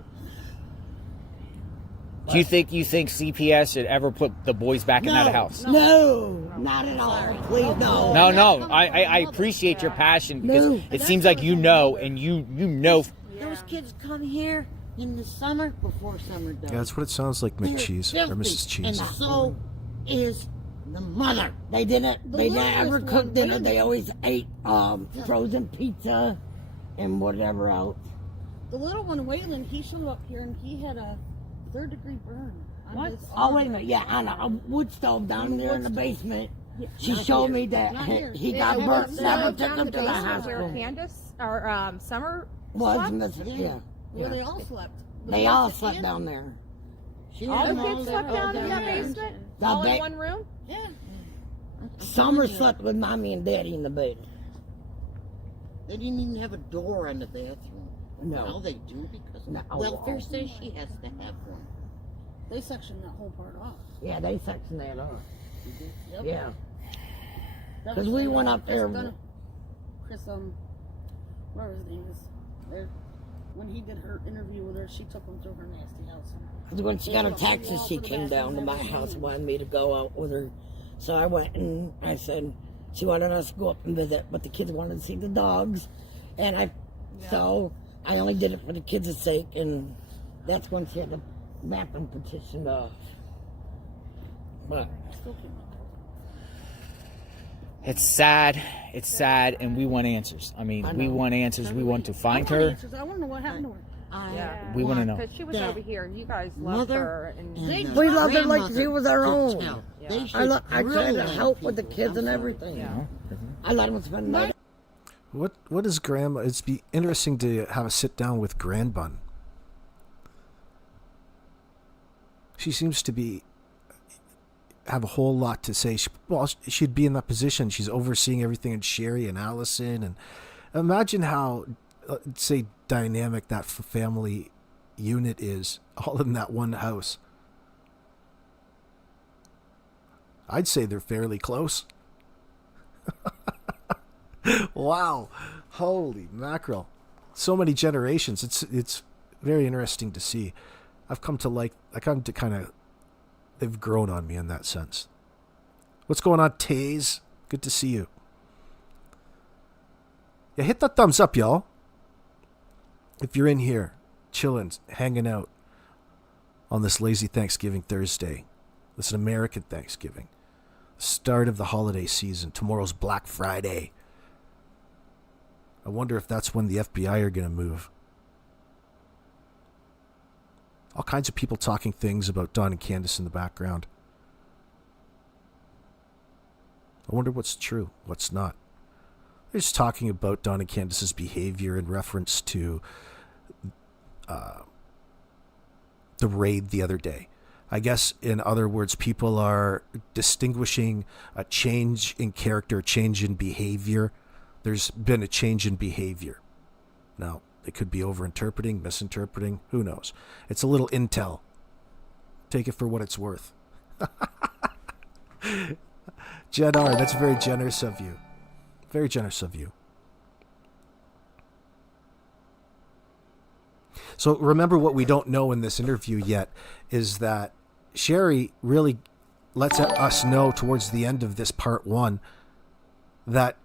Do you think CPS should ever put the boys back in that house? No, not at all. Please, no. No. I appreciate your passion because No. it seems like you know, and you know. Those kids come here in the summer before summer died. Yeah, that's what it sounds like, They're McCheese or filthy, Mrs. Cheese. And so is the mother. They didn't. They didn't littlest ever one, cook dinner. Wayland. They always ate frozen pizza and whatever else. The little one, Wayland, he showed up here and he had a 3rd-degree burn. On What? his Oh, arm. wait a minute. Yeah, on a wood stove down there in the basement. She Not showed here. me that Not here. he Yeah, got it burnt. was Never down took him to the Where hospital. Candace or Summer Was slept? missing. Yeah. Where they all slept. They all slept down there. She All had the them kids all slept there. down in that basement? The All in ba- one room? Yeah. Summer slept with mommy and daddy in the bed. They didn't even have a door on the bathroom. No. Now they do because No. welfare says she has to have one. They sectioned that whole part off. Yeah, they sectioned that off. Yep. Yeah. That 'Cause was we like, went up there- Chris, whatever his name is, there. When he did her interview with her, she took him to her nasty house. Because when she got her taxes, she came down to my house and wanted me to go out with her. So I went and I said, she wanted us to go up and visit, but the kids wanted to see the dogs. And so I only did it for the kids' sake, and that's when she had the mapping petition off. But It's sad. It's sad, and we want answers. I mean, we want answers. We want to find her. I want to know what happened to her. Yeah. We want to know. Because she was that over here and you guys loved mother her. And and we the loved her like grandmother she was our could own. tell. Yeah. They I should tried grill to on help with the people. kids and I'm sorry. everything. Yeah. I let them spend the night. What is Grandma? It'd be interesting to have a sit down with Grandbun. She seems to have a whole lot to say. She'd be in that position. She's overseeing everything, and Sherry and Allison, and imagine how say dynamic that family unit is, all in that one house. I'd say they're fairly close. Wow. Holy mackerel. So many generations. It's very interesting to see. I come to kind of, they've grown on me in that sense. What's going on, Taze? Good to see you. Yeah, hit that thumbs up, y'all. If you're in here, chilling, hanging out on this lazy Thanksgiving Thursday. This is American Thanksgiving. Start of the holiday season. Tomorrow's Black Friday. I wonder if that's when the FBI are going to move. All kinds of people talking things about Don and Candace in the background. I wonder what's true, what's not. They're just talking about Don and Candace's behavior in reference to the raid the other day. I guess, in other words, people are distinguishing a change in character, a change in behavior. There's been a change in behavior. Now, they could be overinterpreting, misinterpreting, who knows. It's a little intel. Take it for what it's worth. Jed R, that's very generous of you. Very generous of you. So remember, what we don't know in this interview yet is that Sherry really lets us know towards the end of this part one that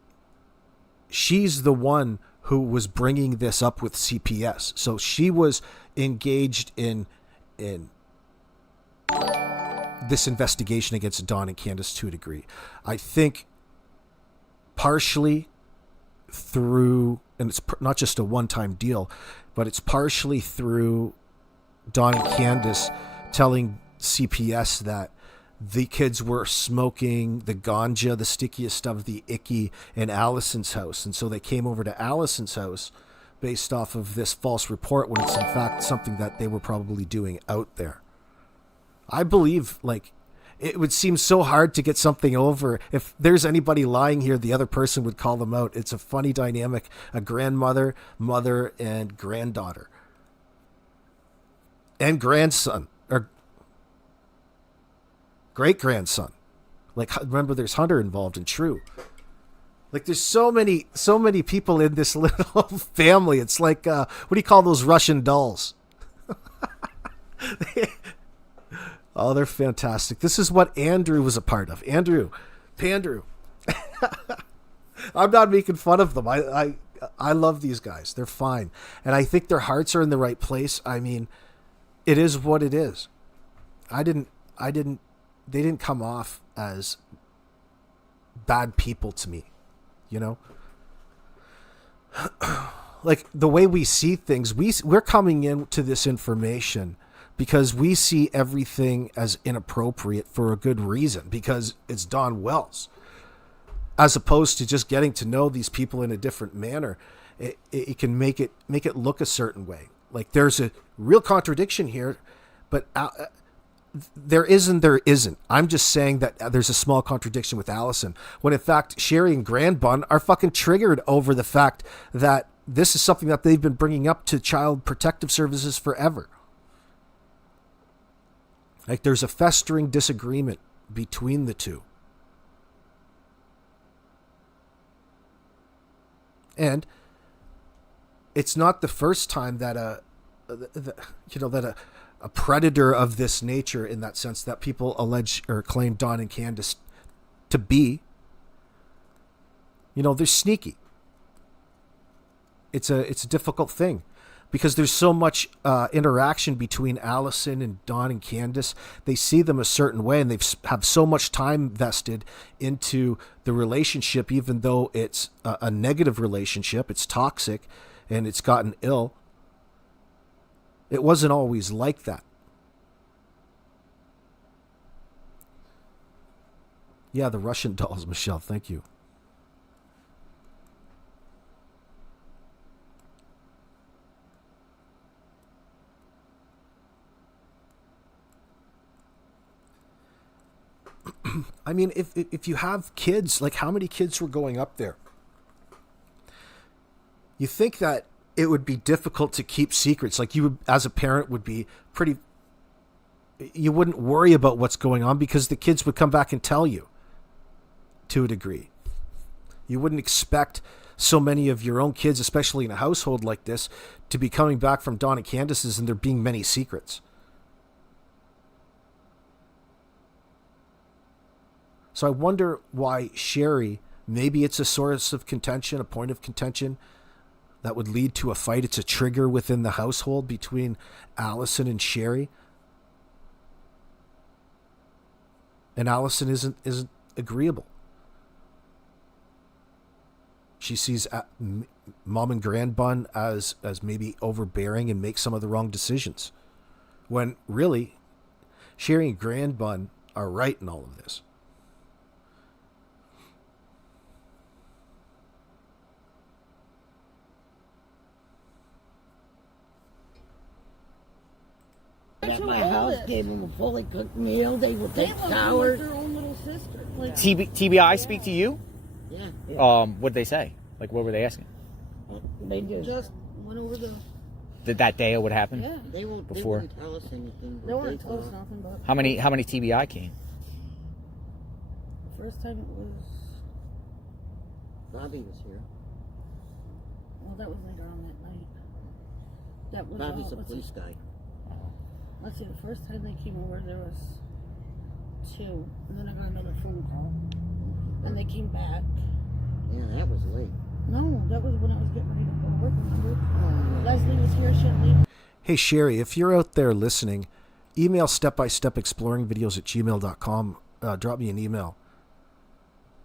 she's the one who was bringing this up with CPS. So she was engaged in this investigation against Don and Candace to a degree. I think partially through, and it's not just a one-time deal, but it's partially through Don and Candace telling CPS that the kids were smoking the ganja, the stickiest stuff, the icky, in Allison's house. And so they came over to Allison's house based off of this false report when it's in fact something that they were probably doing out there. I believe, like, it would seem so hard to get something over. If there's anybody lying here, the other person would call them out. It's a funny dynamic, a grandmother, mother, and granddaughter. And grandson, or great-grandson. Like, remember, there's Hunter involved in True. Like, there's so many people in this little family. It's like, what do you call those Russian dolls? Oh, they're fantastic. This is what Andrew was a part of. Pandrew. I'm not making fun of them. I love these guys. They're fine. And I think their hearts are in the right place. I mean, it is what it is. They didn't come off as bad people to me, you know? Like, the way we see things, we're coming into this information because we see everything as inappropriate for a good reason, because it's Don Wells. As opposed to just getting to know these people in a different manner, it can make it look a certain way. Like, there's a real contradiction here, but there isn't. I'm just saying that there's a small contradiction with Allison, when in fact Sherry and Grandbun are fucking triggered over the fact that this is something that they've been bringing up to Child Protective Services forever. Like, there's a festering disagreement between the two. And it's not the first time that a predator of this nature, in that sense, that people allege or claim Don and Candace to be, they're sneaky. It's a difficult thing, because there's so much interaction between Allison and Don and Candace. They see them a certain way, and they have so much time vested into the relationship, even though it's a negative relationship. It's toxic, and it's gotten ill. It wasn't always like that. Yeah, the Russian dolls, Michelle. Thank you. I mean, if you have kids, like, how many kids were going up there? You think that it would be difficult to keep secrets. Like you would, as a parent, would be pretty, you wouldn't worry about what's going on because the kids would come back and tell you to a degree. You wouldn't expect so many of your own kids, especially in a household like this, to be coming back from Dawn and Candace's and there being many secrets. So I wonder why Sherry, maybe it's a source of contention, a point of contention that would lead to a fight. It's a trigger within the household between Allison and Sherry. And Allison isn't agreeable. She sees Mom and Grandbun as maybe overbearing and make some of the wrong decisions. When really, Sherry and Grandbun are right in all of this. At my house, gave them a fully cooked meal. They would take showers. Their own little sister. Like, TBI speak to you? Yeah. What'd they say? Like, what were they asking? They just went over the. Did that day it would happen? Yeah. They won't Before. tell us anything. They weren't close nothing, but How many TBI came? the first time it was. Bobby was here. Well, that was later on that night. That was. Bobby's a let's police see, guy. let's see. The first time they came over, there was 2, and then I got another phone call, and they came back. Yeah, that was late. No, that was when I was getting ready to go to work. Remember? Leslie was here. She had leave. Hey, Sherry, if you're out there listening, email stepbystepexploringvideos@gmail.com. Drop me an email.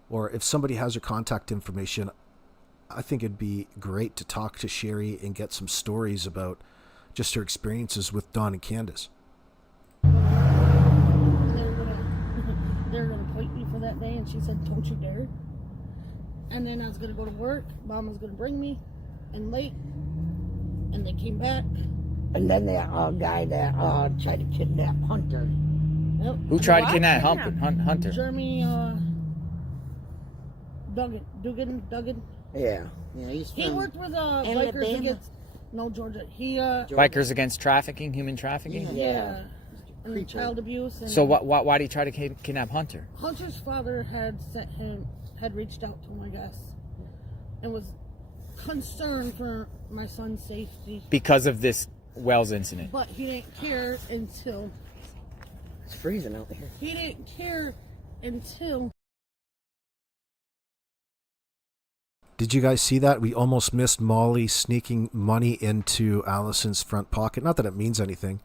Or if somebody has her contact information, I think it'd be great to talk to Sherry and get some stories about just her experiences with Dawn and Candace. They were gonna point me for that day, and she said, "Don't you dare." And then I was gonna go to work. Mom was gonna bring me, and late, and they came back. And then that guy that tried to kidnap Hunter. Yep. Who tried to kidnap Hunter? Jeremy Dugan. Yeah. Yeah, he's He from worked with bikers Alabama. against. No, Georgia. He Bikers against trafficking, human trafficking? yeah. And Creeper. child abuse. And So why did he try to kidnap Hunter? Hunter's father had reached out to him, I guess, and was concerned for my son's safety. Because of this Wells incident. But he didn't care until It's freezing out here. he didn't care until Did you guys see that? We almost missed Molly sneaking money into Allison's front pocket. Not that it means anything.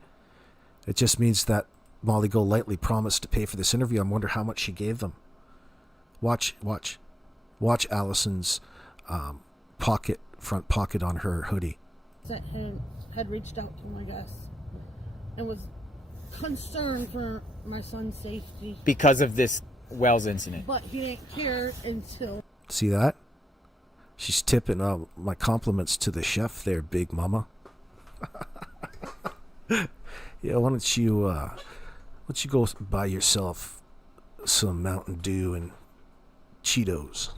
It just means that Molly Golightly promised to pay for this interview. I wonder how much she gave them. Watch Allison's front pocket on her hoodie. that had reached out to him, I guess, and was concerned for my son's safety. Because of this Wells incident. But he didn't care until See that? She's tipping my compliments to the chef there, Big Mama. Yeah, why don't you go buy yourself some Mountain Dew and Cheetos?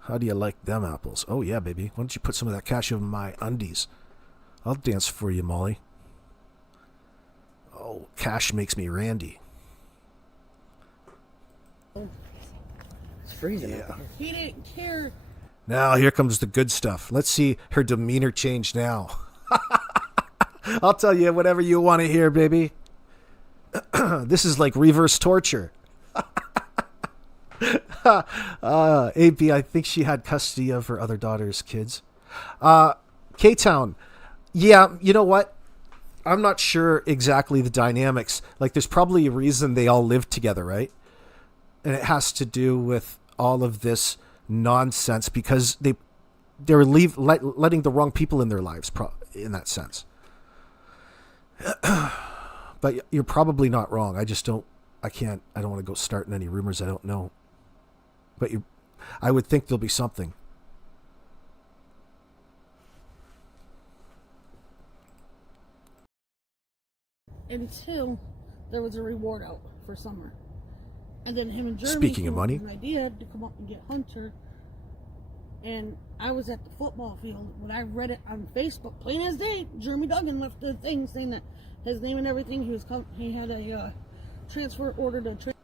How do you like them apples? Oh yeah, baby. Why don't you put some of that cash in my undies? I'll dance for you, Molly. Oh, cash makes me randy. It's freezing out here. he didn't care. Now here comes the good stuff. Let's see her demeanor change now. I'll tell you whatever you want to hear, baby. This is like reverse torture. AP, I think she had custody of her other daughter's kids. K-Town. Yeah, you know what? I'm not sure exactly the dynamics. Like, there's probably a reason they all live together, right? And it has to do with all of this nonsense because they're letting the wrong people in their lives in that sense. But you're probably not wrong. I don't want to go starting any rumors I don't know. But I would think there'll be something. Until there was a reward out for summer. And then him and Jeremy Speaking of came up money. with an idea to come up and get Hunter And I was at the football field when I read it on Facebook, plain as day. Jeremy Dugan left the thing saying that his name and everything. He had a transfer order to.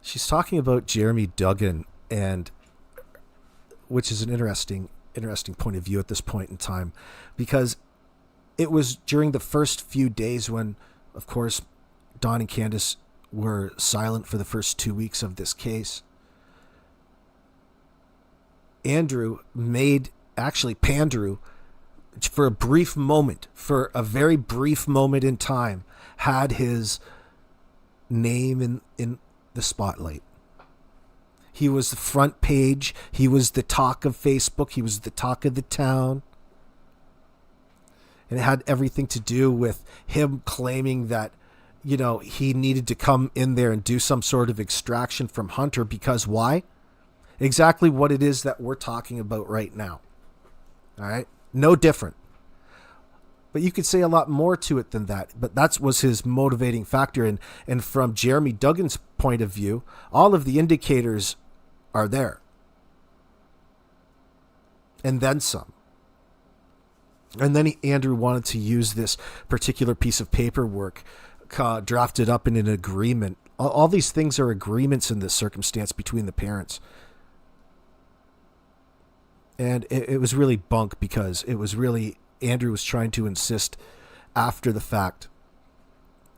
She's talking about Jeremy Dugan, and which is an interesting point of view at this point in time, because it was during the first few days when, of course, Don and Candace were silent for the first 2 weeks of this case. Pandrew, for a very brief moment in time, had his name in the spotlight. He was the front page. He was the talk of Facebook. He was the talk of the town. And it had everything to do with him claiming that, he needed to come in there and do some sort of extraction from Hunter, because why? Exactly what it is that we're talking about right now. All right? No different. But you could say a lot more to it than that. But that was his motivating factor. And from Jeremy Dugan's point of view, all of the indicators are there. And then some. And then Andrew wanted to use this particular piece of paperwork drafted up in an agreement. All these things are agreements in this circumstance between the parents. And it was really bunk, because it was really, Andrew was trying to insist after the fact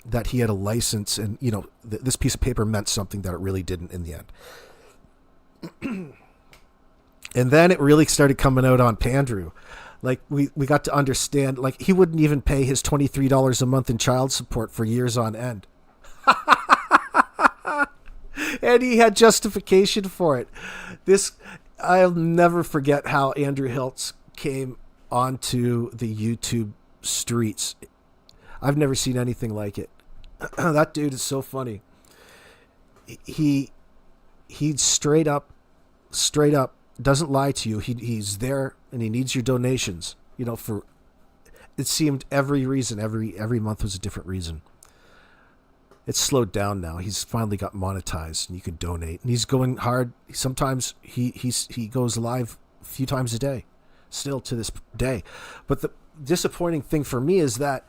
that he had a license, and, this piece of paper meant something that it really didn't in the end. And then it really started coming out on Pandrew. Like, we got to understand, like, he wouldn't even pay his $23 a month in child support for years on end. And he had justification for it. I'll never forget how Andrew Hiltz came onto the YouTube streets. I've never seen anything like it. That dude is so funny. He straight up doesn't lie to you. He's there and he needs your donations. For it seemed every reason, every month was a different reason. It's slowed down now. He's finally got monetized, and you can donate. And he's going hard. Sometimes he goes live a few times a day, still to this day. But the disappointing thing for me is that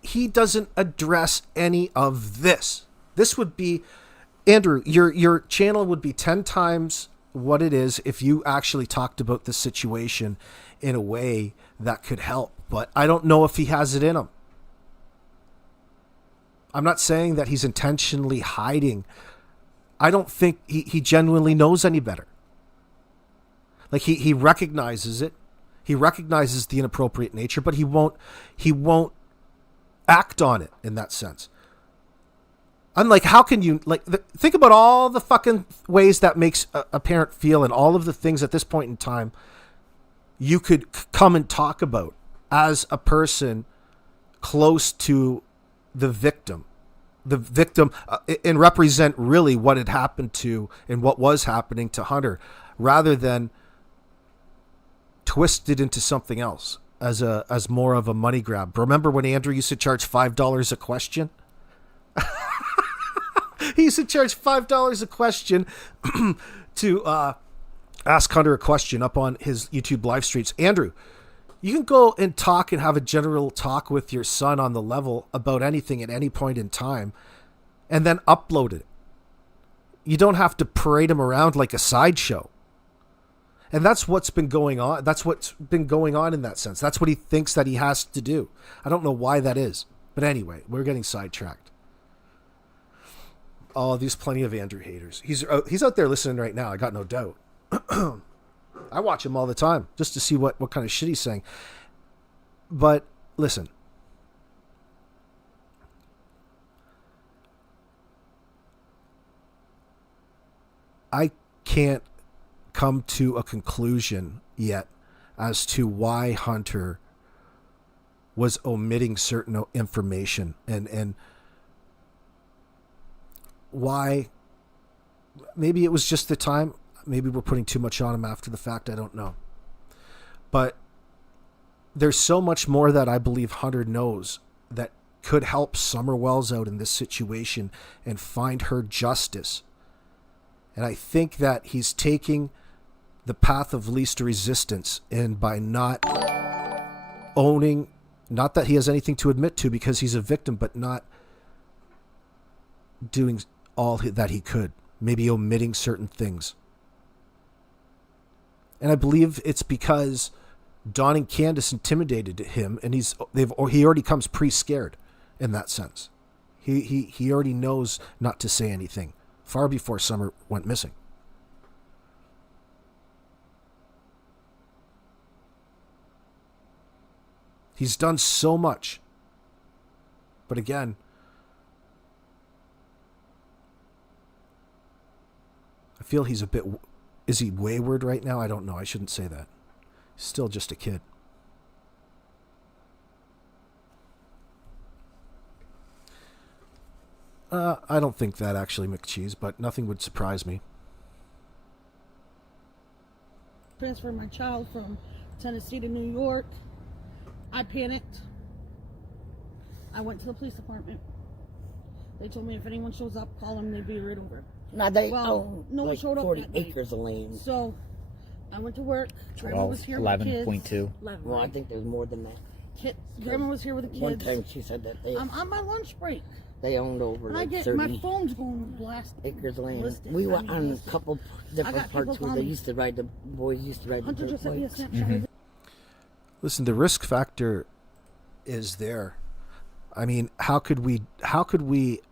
he doesn't address any of this. This would be, Andrew, your channel would be 10 times what it is if you actually talked about the situation in a way that could help. But I don't know if he has it in him. I'm not saying that he's intentionally hiding. I don't think he genuinely knows any better. Like, he recognizes it. He recognizes the inappropriate nature, but he won't act on it in that sense. I'm like, how can you, think about all the fucking ways that makes a parent feel, and all of the things at this point in time you could come and talk about as a person close to the victim, and represent really what had happened to and what was happening to Hunter, rather than twist it into something else as more of a money grab. Remember when Andrew used to charge $5 a question? He used to charge $5 a question to ask Hunter a question up on his YouTube live streams. Andrew, you can go and talk and have a general talk with your son on the level about anything at any point in time, and then upload it. You don't have to parade him around like a sideshow. And that's what's been going on. That's what's been going on in that sense. That's what he thinks that he has to do. I don't know why that is. But anyway, we're getting sidetracked. Oh, there's plenty of Andrew haters. He's out there listening right now. I got no doubt. I watch him all the time just to see what kind of shit he's saying. But listen. I can't come to a conclusion yet as to why Hunter was omitting certain information and why. Maybe it was just the time. Maybe we're putting too much on him after the fact. I don't know. But there's so much more that I believe Hunter knows that could help Summer Wells out in this situation and find her justice. And I think that he's taking the path of least resistance, and by not owning, not that he has anything to admit to because he's a victim, but not doing all that he could, maybe omitting certain things. And I believe it's because Don and Candace intimidated him, and he already comes pre-scared in that sense. He already knows not to say anything far before Summer went missing. He's done so much. But again, I feel he's a bit... Is he wayward right now? I don't know. I shouldn't say that. He's still just a kid. I don't think that actually, McCheese, but nothing would surprise me. Transferred my child from Tennessee to New York. I panicked. I went to the police department. They told me if anyone shows up, call them, they'd be right over. Now they Well, own no one like showed up 40 that night. acres of land. So I went to work. Grandma was here with the kids. 11.2. Well, I think there's more than that. Grandma was here with the kids. One time she said that I'm on my lunch break. they owned over And I like get 30 my phone's going blast. acres of land. Listed. We I were mean, on a listed. couple I different got parts people where they calling. used to ride the boys used to ride Hunter the just dirt sent me a bikes. snapshot of it. Listen, the risk factor is there. I mean, how could we,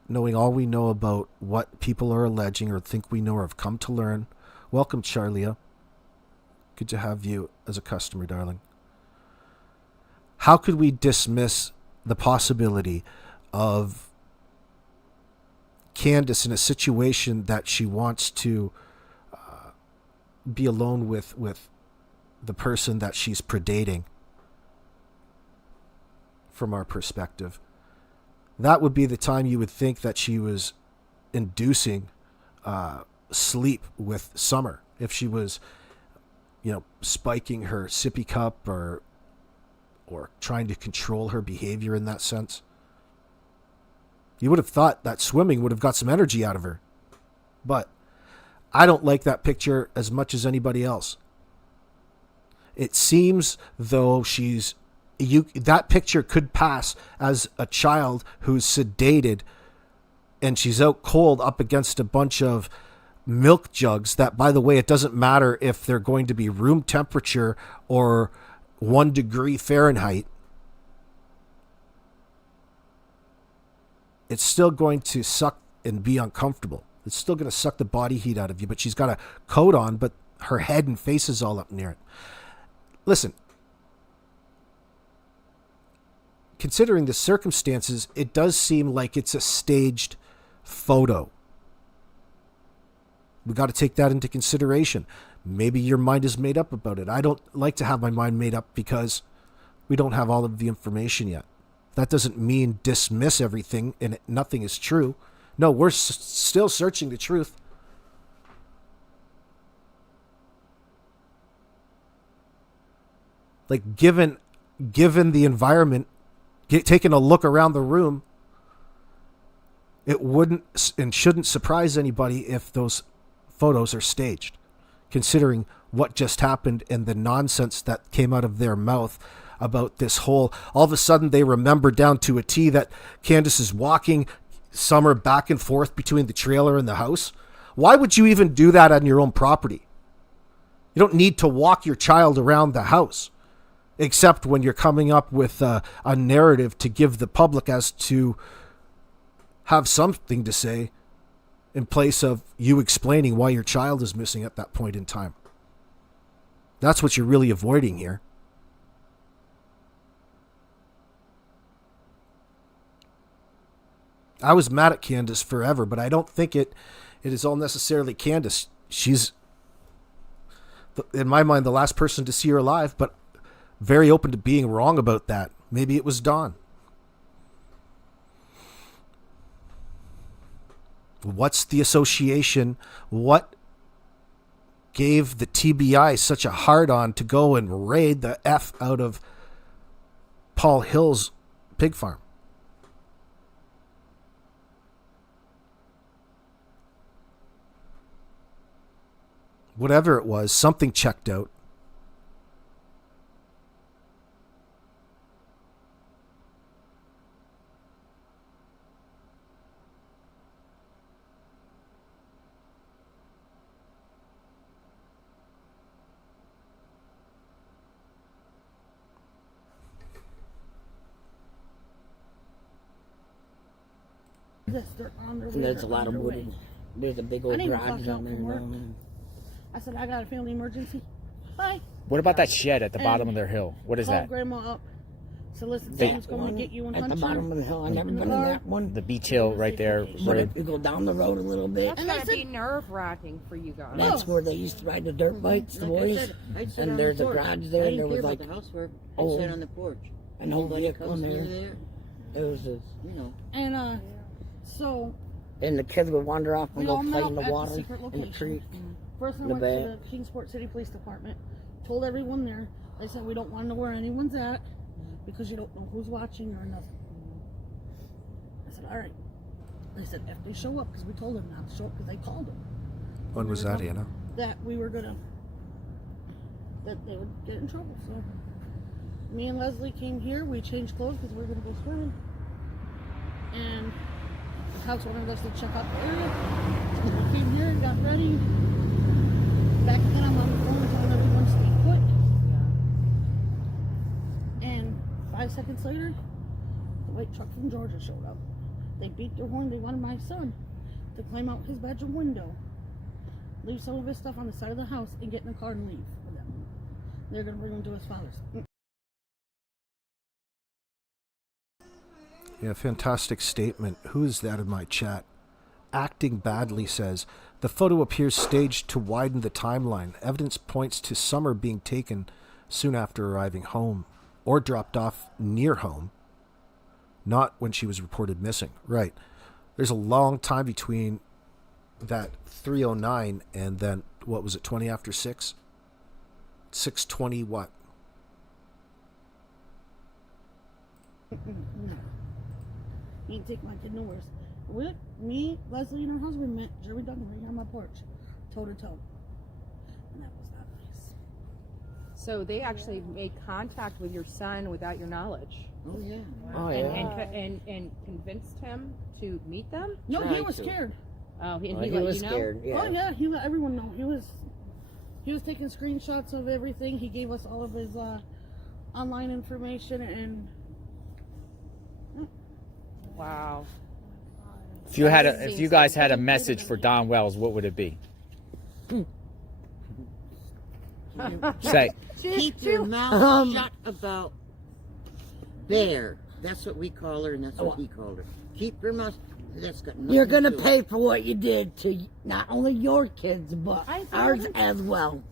knowing all we know about what people are alleging or think we know or have come to learn? Welcome, Charlia. Good to have you as a customer, darling. How could we dismiss the possibility of Candace in a situation that she wants to be alone with the person that she's predating? From our perspective, that would be the time you would think that she was inducing sleep with Summer. If she was, spiking her sippy cup or trying to control her behavior in that sense. You would have thought that swimming would have got some energy out of her. But I don't like that picture as much as anybody else. It seems though that picture could pass as a child who's sedated and she's out cold up against a bunch of milk jugs that, by the way, it doesn't matter if they're going to be room temperature or 1 degree Fahrenheit. It's still going to suck and be uncomfortable. It's still going to suck the body heat out of you, but she's got a coat on, but her head and face is all up near it. Listen, considering the circumstances, it does seem like it's a staged photo. We got to take that into consideration. Maybe your mind is made up about it. I don't like to have my mind made up because we don't have all of the information yet. That doesn't mean dismiss everything and nothing is true. No, we're still searching the truth. Like, given the environment, taking a look around the room, it wouldn't and shouldn't surprise anybody if those photos are staged, considering what just happened and the nonsense that came out of their mouth about this whole, all of a sudden they remember down to a T that Candace is walking Summer back and forth between the trailer and the house. Why would you even do that on your own property? You don't need to walk your child around the house, except when you're coming up with a narrative to give the public as to have something to say in place of you explaining why your child is missing at that point in time. That's what you're really avoiding here. I was mad at Candace forever, but I don't think it is all necessarily Candace. She's, in my mind, the last person to see her alive, but very open to being wrong about that. Maybe it was Dawn. What's the association? What gave the TBI such a hard-on to go and raid the F out of Paul Hill's pig farm? whatever it was, something checked out. This, they're on their way. And there's a they're lot on of their wood. way. There's a big I old didn't even garage clock down out there from work. now. I said, I got a family emergency. Bye. What about that shed at the bottom of their hill? What is Called that? Grandma up. So listen, They- someone's going to get you in At Hunter. the bottom of the hill. I've never been in car. that one. The beach hill right there. But Where, if you go down the road a little bit, That's And I gotta said- be nerve-wracking for you guys. that's where they used to ride the dirt bikes, the Like I boys. said, I'd sit And on there's the a porch. garage there, I and didn't there was care like about the housework. I'd oh, sit on the porch. an old Nobody vehicle comes in near there. there. It was just, You know. And so and the kids would wander off and we go all play met in the at the water secret in the location. creek. First, I The went back. to the Kingsport City Police Department. Told everyone there. They said we don't want to know where anyone's at because you don't know who's watching or nothing. I said, all right. They said if they show up, because we told them not to show up because they called them. When was that, Anna? That we were gonna, that they would get in trouble. So me and Leslie came here. We changed clothes because we were gonna go swimming. And the cops wanted us to check out the area. We came here, got ready. Back then, I'm on the phone telling everyone to stay put. And 5 seconds later, the white truck from Georgia showed up. They beat their horn. They wanted my son to climb out his bedroom window, leave some of his stuff on the side of the house, and get in the car and leave with them. They're going to bring him to his father's. Yeah, fantastic statement. Who is that in my chat? Acting Badly says, the photo appears staged to widen the timeline. Evidence points to Summer being taken soon after arriving home or dropped off near home, not when she was reported missing. Right. There's a long time between that 3:09 and then, what was it, 20 after 6? 6:20 what? No. He ain't take my kid nowhere. Me, Leslie, and her husband met Jeremy Dugan right here on my porch, toe to toe. And that was not nice. So they actually made contact with your son without your knowledge. Oh yeah. Oh yeah. And convinced him to meet them? No, he Tried was to. scared. Oh, and He he let was you know? scared. Yeah. Oh yeah, he let everyone know. He was taking screenshots of everything. He gave us all of his online information and Wow. if you guys had a message for Don Wells, what would it be? Say, Keep your mouth shut about Bear. That's what we call her, and that's what he called her. Keep your mouth. That's got nothing You're gonna to do pay for what you did to not only your kids but ours as well.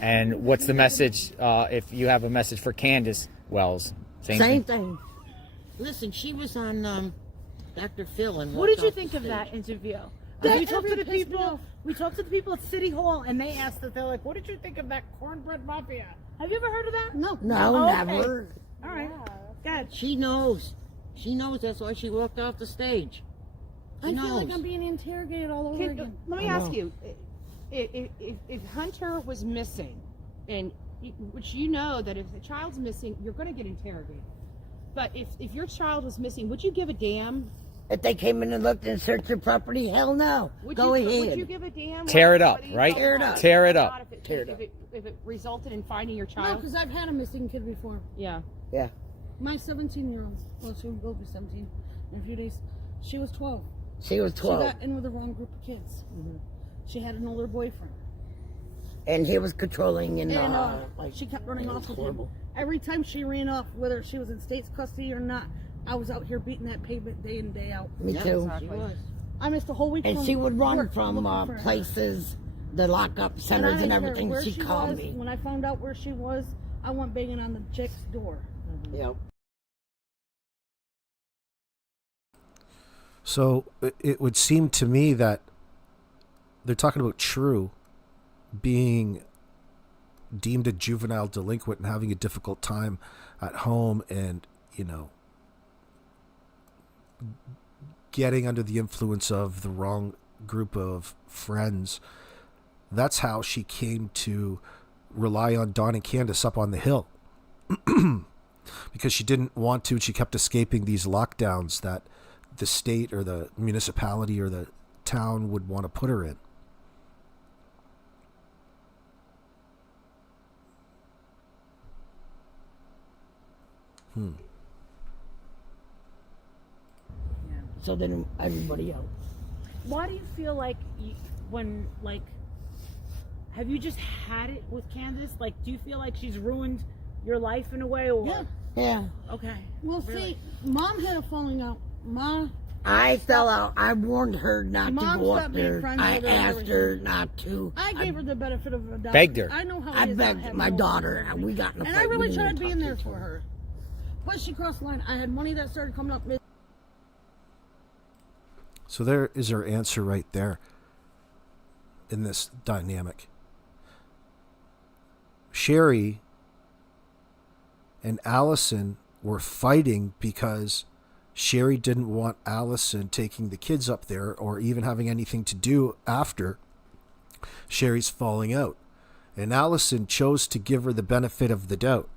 and what's the message? If you have a message for Candace Wells, Same thing. Listen, she was on Dr. Phil and What did walked you off think the of that stage. interview? That We talked to the pissed me people. off. We talked to the people at City Hall, and they asked us. They're like, "What did you think of that cornbread mafia?" Have you ever heard of that? no. No, Okay. never. All right. Good. She knows. She knows. That's why she walked off the stage. I She feel like knows. I'm being interrogated all over again. Let me I ask know. you: if Hunter was missing, and which you know that if the child's missing, you're going to get interrogated. But if your child was missing, would you give a damn? If they came in and looked and searched your property, hell no. Would Go you, ahead. Would you give a damn? Tear it up, whether you right? know Tear it or up. not Tear it up. Tear it up. If it resulted in finding your No, child? because I've had a missing kid before. Yeah. Yeah. My 17-year-old, well, she will be 17 in a few days. She was 12. She was She 12. got in with the wrong group of kids. She had an older boyfriend. And he was controlling and, And like, she kept running it was off with horrible. him. Every time she ran off, whether she was in state's custody or not, I was out here beating that pavement day in, day out. Me Yep, too. She was. I missed a whole week And from she would run work from looking for her. places, the lockup centers I and didn't care everything. where She called was. me. When I found out where she was, I went banging on the chick's door. Yep. So it would seem to me that they're talking about True being deemed a juvenile delinquent and having a difficult time at home and, getting under the influence of the wrong group of friends. That's how she came to rely on Don and Candace up on the hill. Because she didn't want to, and she kept escaping these lockdowns that the state or the municipality or the town would want to put her in. So then everybody else. Why do you feel like when, like, have you just had it with Candace? Like, do you feel like she's ruined your life in a way? Or Yeah. Yeah. Okay. Well, see, Mom had a falling out. I fell out. I warned her not Mom to go stopped up being there. friends I with her and asked her not to. I gave her the benefit of the doubt. Begged her. I know how I it is not begged having my no daughter, friends. and we got in a fight. And I really We didn't tried even being talk there to each for other. her. But she crossed the line. I had money that started coming up mid. So there is her answer right there in this dynamic. Sherry and Allison were fighting because Sherry didn't want Allison taking the kids up there or even having anything to do after Sherry's falling out. And Allison chose to give her the benefit of the doubt.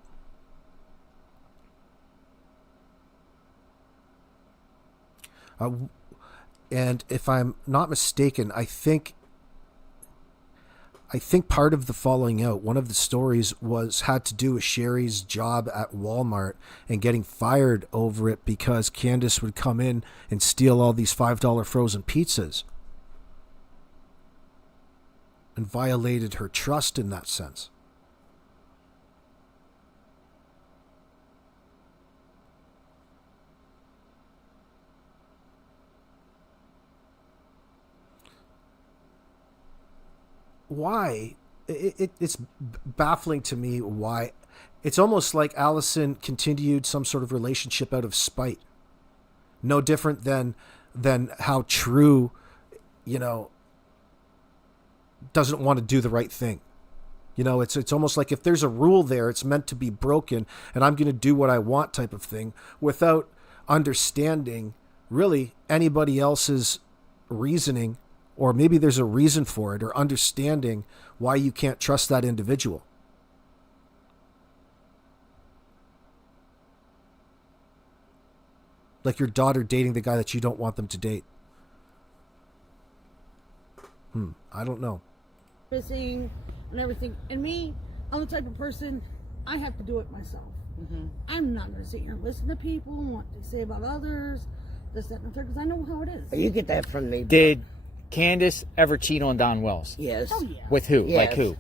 And if I'm not mistaken, I think part of the falling out, one of the stories had to do with Sherry's job at Walmart and getting fired over it because Candace would come in and steal all these $5 frozen pizzas and violated her trust in that sense. Why? It's baffling to me why. It's almost like Allison continued some sort of relationship out of spite. No different than how True, doesn't want to do the right thing. It's almost like if there's a rule there, it's meant to be broken, and I'm going to do what I want type of thing without understanding really anybody else's reasoning. Or maybe there's a reason for it, or understanding why you can't trust that individual. Like your daughter dating the guy that you don't want them to date. I don't know. Missing and everything. And me, I'm the type of person, I have to do it myself. I'm not going to sit here and listen to people and what they say about others, this, that, and the third, because I know how it is. You get that from me. Did Candace ever cheat on Don Wells? Yes. Oh, yeah. With who? Yes. Like who?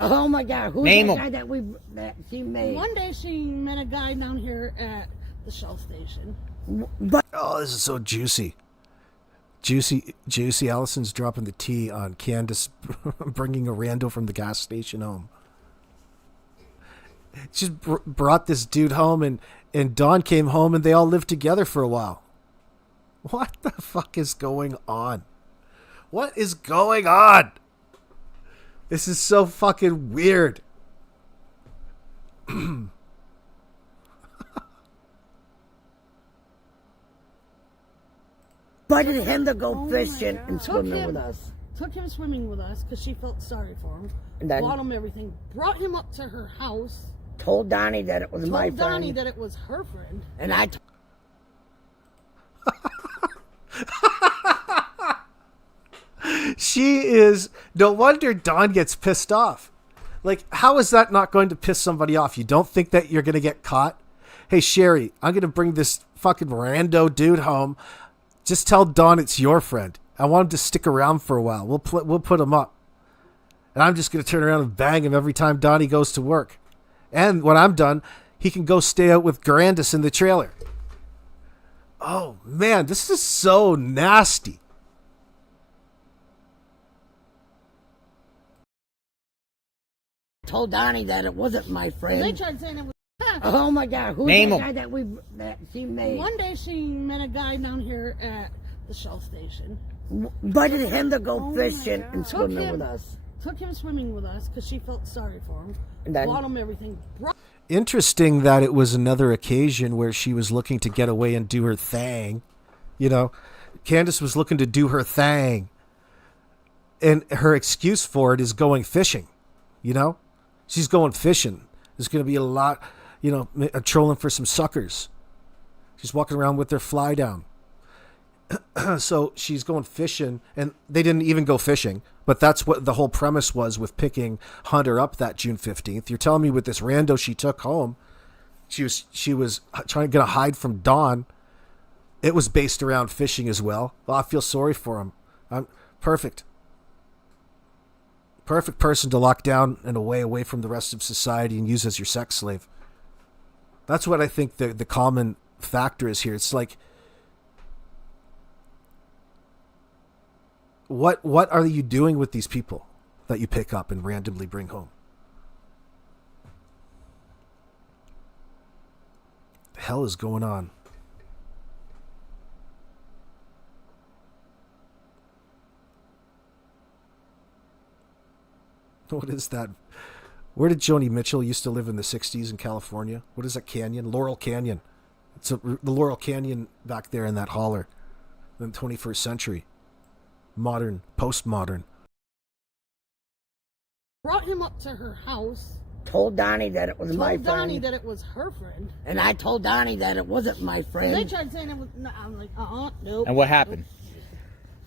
Oh my God! Who's Name that 'em. guy that she made? One day she met a guy down here at the Shell station. But Oh, this is so juicy. Juicy. Allison's dropping the tea on Candace bringing a rando from the gas station home. She just brought this dude home, and Dawn came home, and they all lived together for a while. What the fuck is going on? What is going on? This is so fucking weird. invited him to go fishing God. and swimming with us. Took him swimming with us because she felt sorry for him. And then Bought him everything. Brought him up to her house. told Donnie that it was Told my Donnie friend. that it was her friend. And I She is... No wonder Dawn gets pissed off. Like, how is that not going to piss somebody off? You don't think that you're going to get caught? Hey, Sherry, I'm going to bring this fucking rando dude home. Just tell Dawn it's your friend. I want him to stick around for a while. We'll put him up. And I'm just going to turn around and bang him every time Donnie goes to work. And when I'm done, he can go stay out with Grandis in the trailer. Oh, man, this is so nasty. told Donnie that it wasn't my friend. They tried saying it was her. Oh my God! Who's Name that 'em. guy that she made? One day she met a guy down here at the Shell station. Invited him to go Oh my fishing God. and Took swimming him- with us. Took him swimming with us because she felt sorry for him. And then Bought him everything. Interesting that it was another occasion where she was looking to get away and do her thing. You know, Candace was looking to do her thing. And her excuse for it is going fishing, you know? She's going fishing. There's going to be a lot, you know, trolling for some suckers. She's walking around with her fly down. So she's going fishing, and they didn't even go fishing, but that's what the whole premise was with picking Hunter up that June 15th. You're telling me with this rando she took home, she was trying to hide from Dawn. It was based around fishing as well. Well, I feel sorry for him. I'm perfect. Perfect person to lock down and away from the rest of society and use as your sex slave. That's what I think the common factor is here. It's like, what are you doing with these people that you pick up and randomly bring home? The hell is going on? What is that? Where did Joni Mitchell used to live in the 60s in California? What is that canyon? Laurel Canyon. It's the Laurel Canyon back there in that holler in the 21st century. Modern, postmodern. Brought him up to her house. Told Donnie that it was my Told Donnie friend. that it was her friend. And I told Donnie that it wasn't my And friend. they tried saying it was. No, I'm like, nope. And what happened?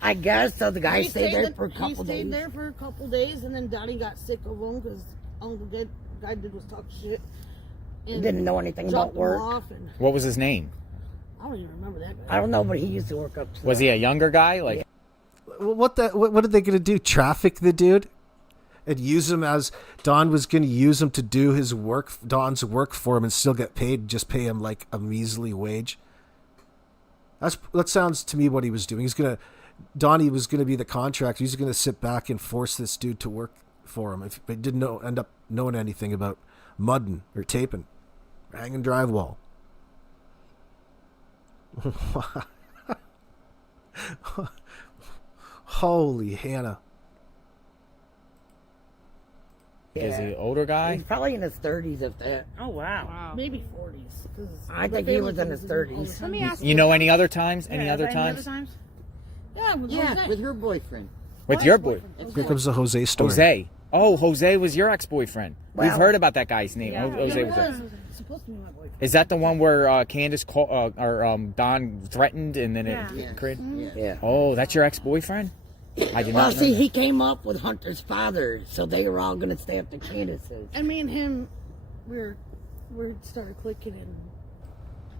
I guess so. The guy He stayed there the- for a couple He stayed days. there for a couple days, and then Donnie got sick of him because Uncle Dad guy did was talk shit. And Didn't know anything dropped about work. him off, and What was his name? I don't even remember that guy. I don't know, but he used to work up. Was he a younger guy? Like, What are they going to do? Traffic the dude? And use him as Don was going to use him to do his work, Don's work for him, and still get paid, just pay him like a measly wage. That sounds to me what he was doing. Donnie was going to be the contractor. He's going to sit back and force this dude to work for him. If he didn't end up knowing anything about mudding or taping or hanging drywall. Holy Hannah. is he an older guy? He's probably in his 30s, if that. Oh wow. Maybe 40s. 'cause I my think he family was in his comes all the 30s. time. Let me ask You know any other times? Any Yeah, other any times? Yeah, with her boyfriend. With your boy, Here comes the Jose story. Jose. Oh, Jose was your ex-boyfriend. We've Well- heard about that guy's name. Yeah. Jose It was. was supposed to be my boyfriend. Is that the one where Candace Don threatened and then Yeah. it created? Yeah. Yeah. Oh, that's your ex-boyfriend? I did Well, not know see, that. he came up with Hunter's father, so they were all going to stay up to Candace's. And me and him, we started clicking and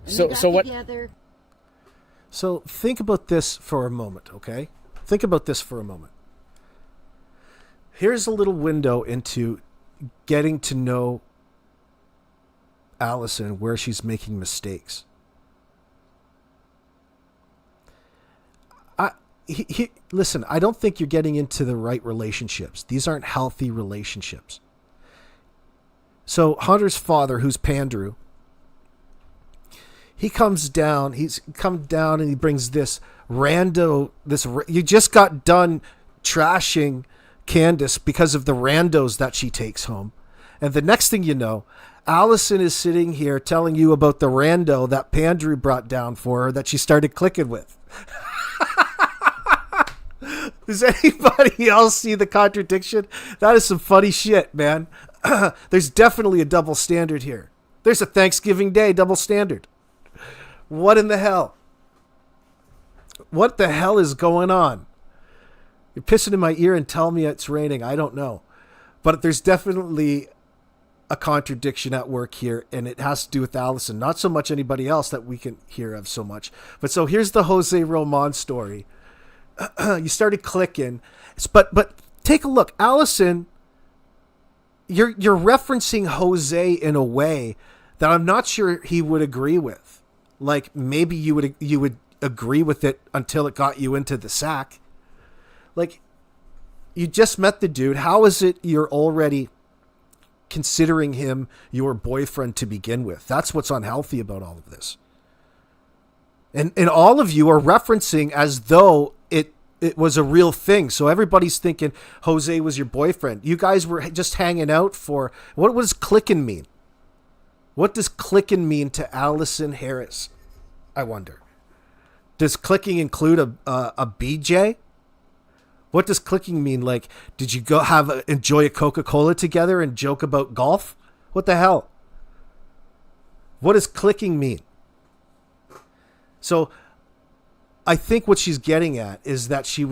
So what? Together. So think about this for a moment, okay? Think about this for a moment. Here's a little window into getting to know Allison, where she's making mistakes. Listen, I don't think you're getting into the right relationships. These aren't healthy relationships. So Hunter's father, who's Pandrew, he comes down. He's come down and he brings this rando. You just got done trashing Candace because of the randos that she takes home, and the next thing you know, Allison is sitting here telling you about the rando that Pandrew brought down for her that she started clicking with. Does anybody else see the contradiction? That is some funny shit, man. There's definitely a double standard here. There's a Thanksgiving Day double standard. What in the hell? What the hell is going on? You're pissing in my ear and telling me it's raining. I don't know. But there's definitely a contradiction at work here, and it has to do with Allison. Not so much anybody else that we can hear of so much. But so here's the Jose Roman story. You started clicking. But take a look. Allison, you're referencing Jose in a way that I'm not sure he would agree with. Like maybe you would agree with it until it got you into the sack. Like you just met the dude. How is it you're already considering him your boyfriend to begin with? That's what's unhealthy about all of this. And all of you are referencing as though it was a real thing. So everybody's thinking Jose was your boyfriend. You guys were just hanging out for... What does clicking mean? What does clicking mean to Allison Harris? I wonder. Does clicking include a BJ? What does clicking mean? Like, did you go enjoy a Coca-Cola together and joke about golf? What the hell? What does clicking mean? So I think what she's getting at is that she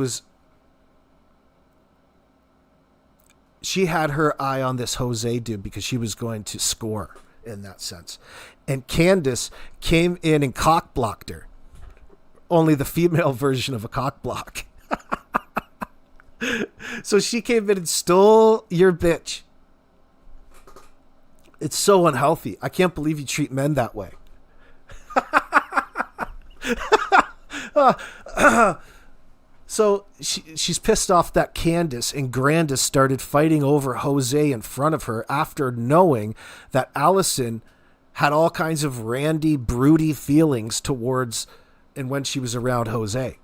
had her eye on this Jose dude because she was going to score in that sense. And Candace came in and cock blocked her. Only the female version of a cock block. So she came in and stole your bitch. It's so unhealthy. I can't believe you treat men that way. So she's pissed off that Candace and Grandis started fighting over Jose in front of her after knowing that Allison had all kinds of randy, broody feelings towards and when she was around Jose.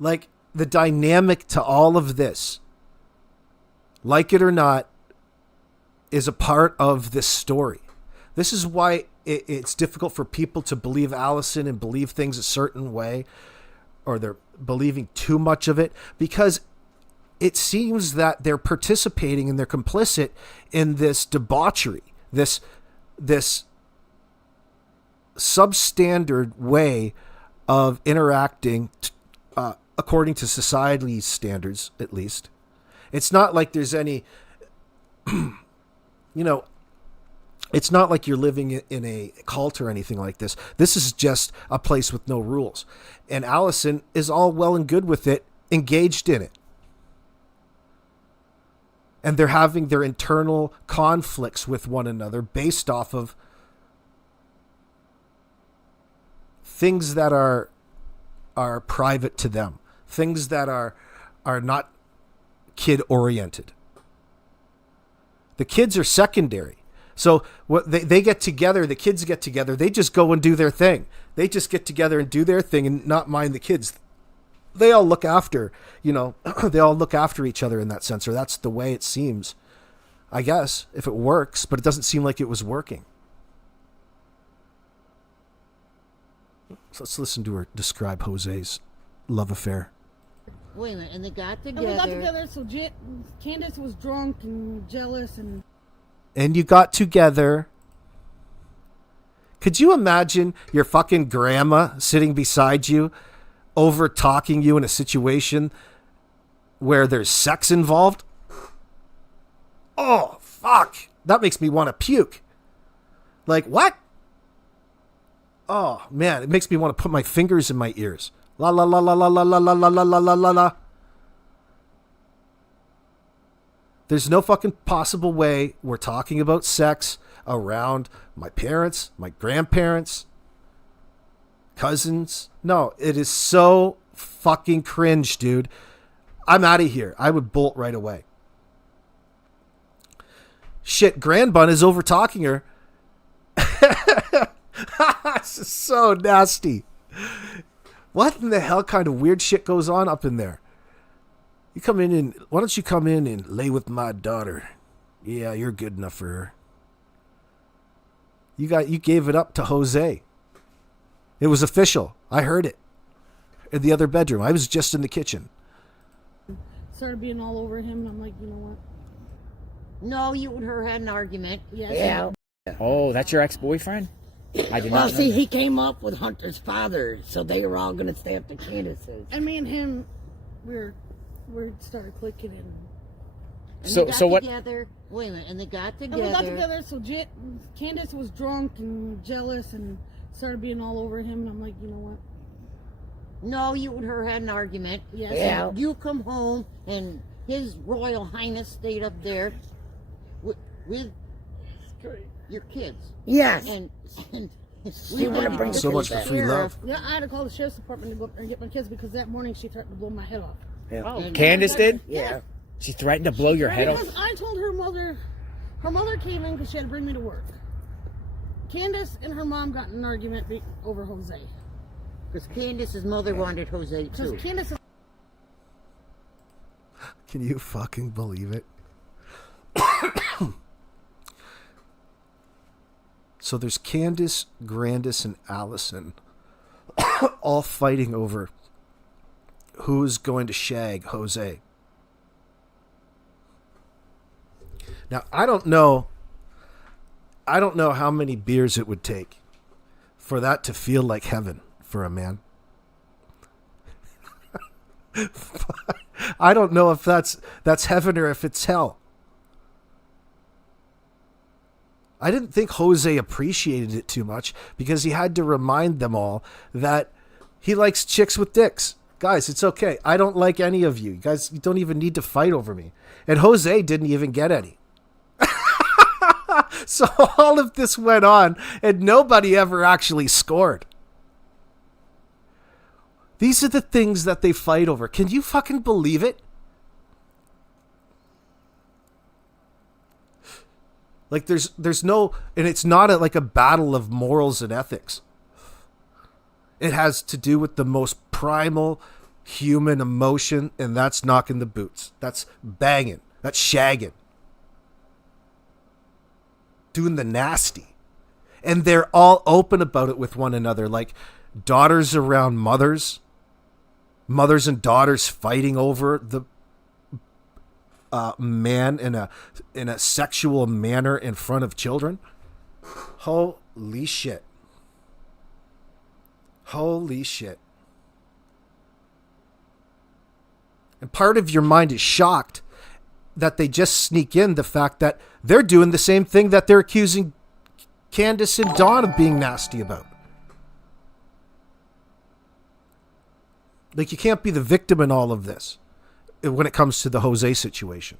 Like, the dynamic to all of this, like it or not, is a part of this story. This is why it's difficult for people to believe Allison and believe things a certain way, or they're believing too much of it, because it seems that they're participating and they're complicit in this debauchery, this substandard way of interacting, according to society's standards, at least. It's not like there's any, it's not like you're living in a cult or anything like this. This is just a place with no rules. And Allison is all well and good with it, engaged in it. And they're having their internal conflicts with one another based off of things that are private to them, things that are not kid oriented. The kids are secondary. So what they get together, the kids get together, they just go and do their thing. They just get together and do their thing and not mind the kids. They all look after, they all look after each other in that sense, or that's the way it seems, I guess, if it works, but it doesn't seem like it was working. So let's listen to her describe Jose's love affair. Wait a minute, and they got And together. we got together, so Candace was drunk and jealous and... And you got together. Could you imagine your fucking grandma sitting beside you, over talking you in a situation where there's sex involved? Oh, fuck. That makes me want to puke. Like, what? Oh, man, it makes me want to put my fingers in my ears. La la la la la la la la la la la la la la. There's no fucking possible way we're talking about sex around my parents, my grandparents, cousins. No, it is so fucking cringe, dude. I'm out of here. I would bolt right away. Shit, Grandbun is over talking her. This is so nasty. What in the hell kind of weird shit goes on up in there? You come in and why don't you come in and lay with my daughter? Yeah, you're good enough for her. You gave it up to Jose. It was official. I heard it in the other bedroom. I was just in the kitchen. Started being all over him, and I'm like, you know what? No, you and her had an argument. Yes. Yeah. Oh, that's your ex-boyfriend? I did Well, not know see, that. he came up with Hunter's father, so they were all going to stay up to Candace's. And me and him, we started clicking and... And So- they got so what- together. Wait a minute, and they got And together. we got together, so Candace was drunk and jealous and started being all over him, and I'm like, you know what? No, you and her had an argument. Yes. Yeah. You come home, and His Royal Highness stayed up there with your kids. Yes. And She wanna bring So much for free love. Yeah, I had to call the sheriff's department to go up there and get my kids because that morning she threatened to blow my head off. Oh, Candace did? Yeah. She threatened to blow your head off? Because I told her mother came in because she had to bring me to work. Candace and her mom got in an argument over Jose. Because Candace's mother wanted Jose too. Because Candace is... Can you fucking believe it? So there's Candace, Grandis, and Allison. all fighting over who's going to shag Jose. Now, I don't know how many beers it would take for that to feel like heaven for a man. I don't know if that's heaven or if it's hell. I didn't think Jose appreciated it too much because he had to remind them all that he likes chicks with dicks. Guys, it's okay. I don't like any of you. You guys, you don't even need to fight over me. And Jose didn't even get any. So all of this went on and nobody ever actually scored. These are the things that they fight over. Can you fucking believe it? Like there's no, and it's not like a battle of morals and ethics. It has to do with the most primal human emotion, and that's knocking the boots. That's banging. That's shagging. Doing the nasty. And they're all open about it with one another, like daughters around mothers. Mothers and daughters fighting over the man in a sexual manner in front of children. Holy shit. Holy shit. And part of your mind is shocked that they just sneak in the fact that they're doing the same thing that they're accusing Candace and Dawn of being nasty about. Like, you can't be the victim in all of this when it comes to the Jose situation.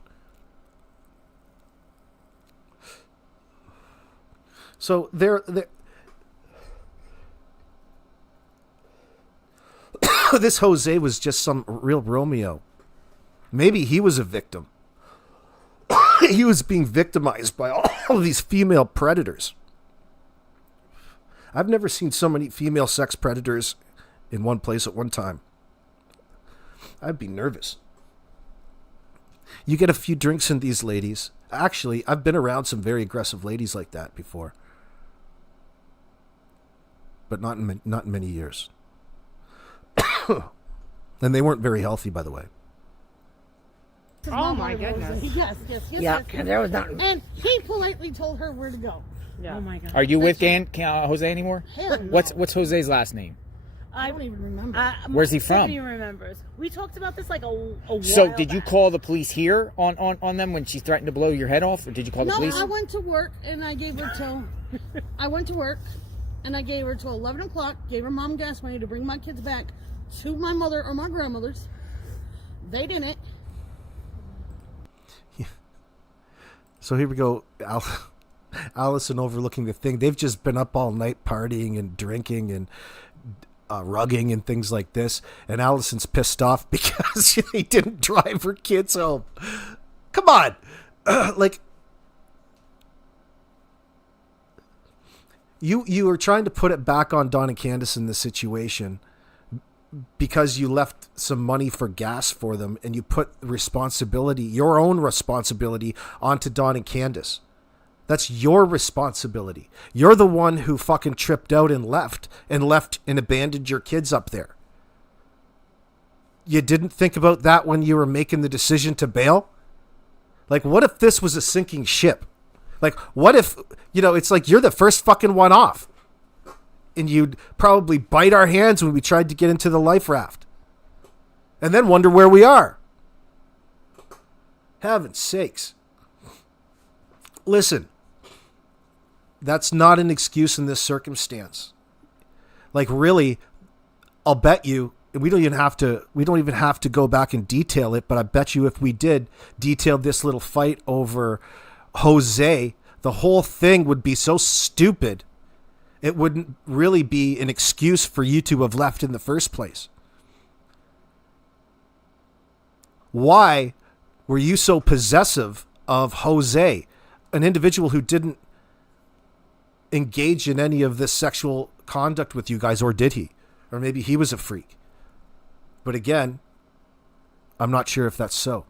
So this Jose was just some real Romeo. Maybe he was a victim. He was being victimized by all of these female predators. I've never seen so many female sex predators in one place at one time. I'd be nervous. You get a few drinks in these ladies. Actually, I've been around some very aggressive ladies like that before. But not in many years. And they weren't very healthy, by the way. Oh my goodness. Yes. Yeah, there was nothing. And he politely told her where to go. Yeah. Oh my god. Are you with Jose anymore? Hell no. What's Jose's last name? I don't even remember. Where's he from? Nobody remembers. We talked about this like a while So did you back. call the police here on them when she threatened to blow your head off, or did you call the No, police? I went to work and I gave her till. I went to work and I gave her till 11 o'clock. Gave her mom gas money to bring my kids back to my mother or my grandmother's. They didn't. So here we go. Allison overlooking the thing. They've just been up all night partying and drinking and rugging and things like this. And Allison's pissed off because he didn't drive her kids home. Come on. Like, you are trying to put it back on Dawn and Candace in this situation because you left some money for gas for them and you put responsibility, your own responsibility, onto Dawn and Candace. That's your responsibility. You're the one who fucking tripped out and left and abandoned your kids up there. You didn't think about that when you were making the decision to bail? Like, what if this was a sinking ship? Like, what if, it's like you're the first fucking one off. And you'd probably bite our hands when we tried to get into the life raft. And then wonder where we are. Heaven's sakes. Listen. That's not an excuse in this circumstance. Like, really, I'll bet you, we don't even have to go back and detail it, but I bet you if we did detail this little fight over Jose, the whole thing would be so stupid. It wouldn't really be an excuse for you to have left in the first place. Why were you so possessive of Jose, an individual who didn't engage in any of this sexual conduct with you guys, or did he? Or maybe he was a freak. But again, I'm not sure if that's so.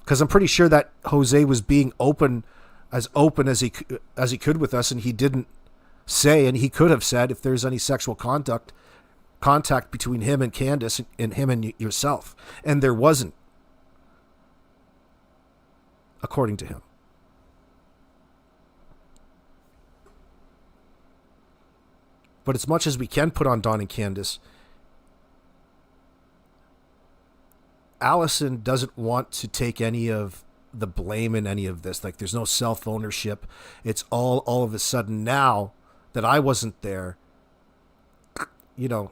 Because I'm pretty sure that Jose was being open as he could with us, and he didn't say, and he could have said if there's any sexual contact between him and Candace and him and yourself. And there wasn't, according to him. But as much as we can put on Don and Candace, Allison doesn't want to take any of the blame in any of this. Like, there's no self-ownership. It's all of a sudden now that I wasn't there, you know,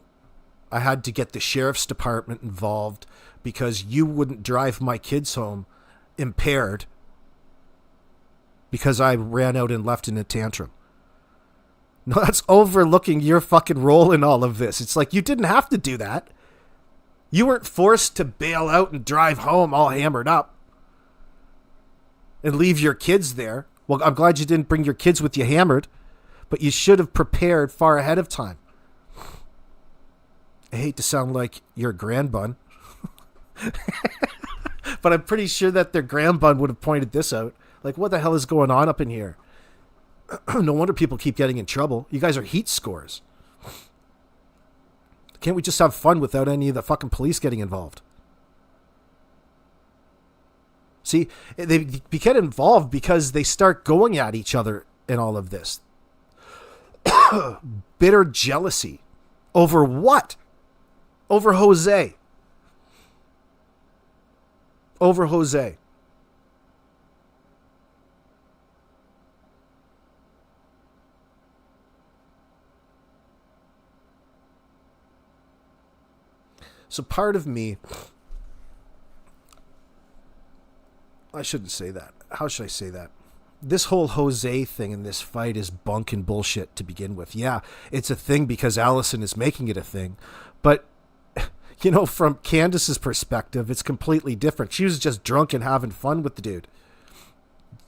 I had to get the sheriff's department involved because you wouldn't drive my kids home impaired because I ran out and left in a tantrum. No, that's overlooking your fucking role in all of this. It's like, you didn't have to do that. You weren't forced to bail out and drive home all hammered up and leave your kids there. Well, I'm glad you didn't bring your kids with you hammered, but you should have prepared far ahead of time. I hate to sound like your grandbun, but I'm pretty sure that their grandbun would have pointed this out. Like, what the hell is going on up in here? No wonder people keep getting in trouble. You guys are heat scores. Can't we just have fun without any of the fucking police getting involved? See, they get involved because they start going at each other in all of this. Bitter jealousy. Over what? Over Jose. Over Jose. So part of me, I shouldn't say that. How should I say that? This whole Jose thing in this fight is bunk and bullshit to begin with. Yeah, it's a thing because Allison is making it a thing. But, you know, from Candace's perspective, it's completely different. She was just drunk and having fun with the dude.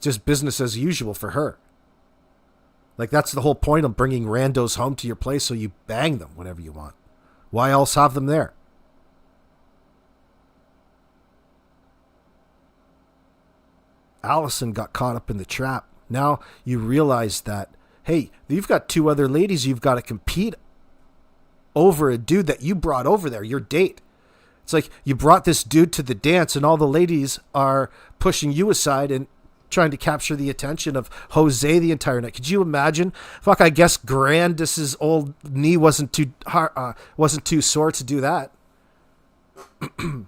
Just business as usual for her. Like, that's the whole point of bringing randos home to your place so you bang them whenever you want. Why else have them there? Allison got caught up in the trap. Now you realize that, hey, you've got two other ladies you've got to compete over a dude that you brought over there, your date. It's like you brought this dude to the dance and all the ladies are pushing you aside and trying to capture the attention of Jose the entire night. Could you imagine? Fuck, I guess Grandis's old knee wasn't too sore to do that. You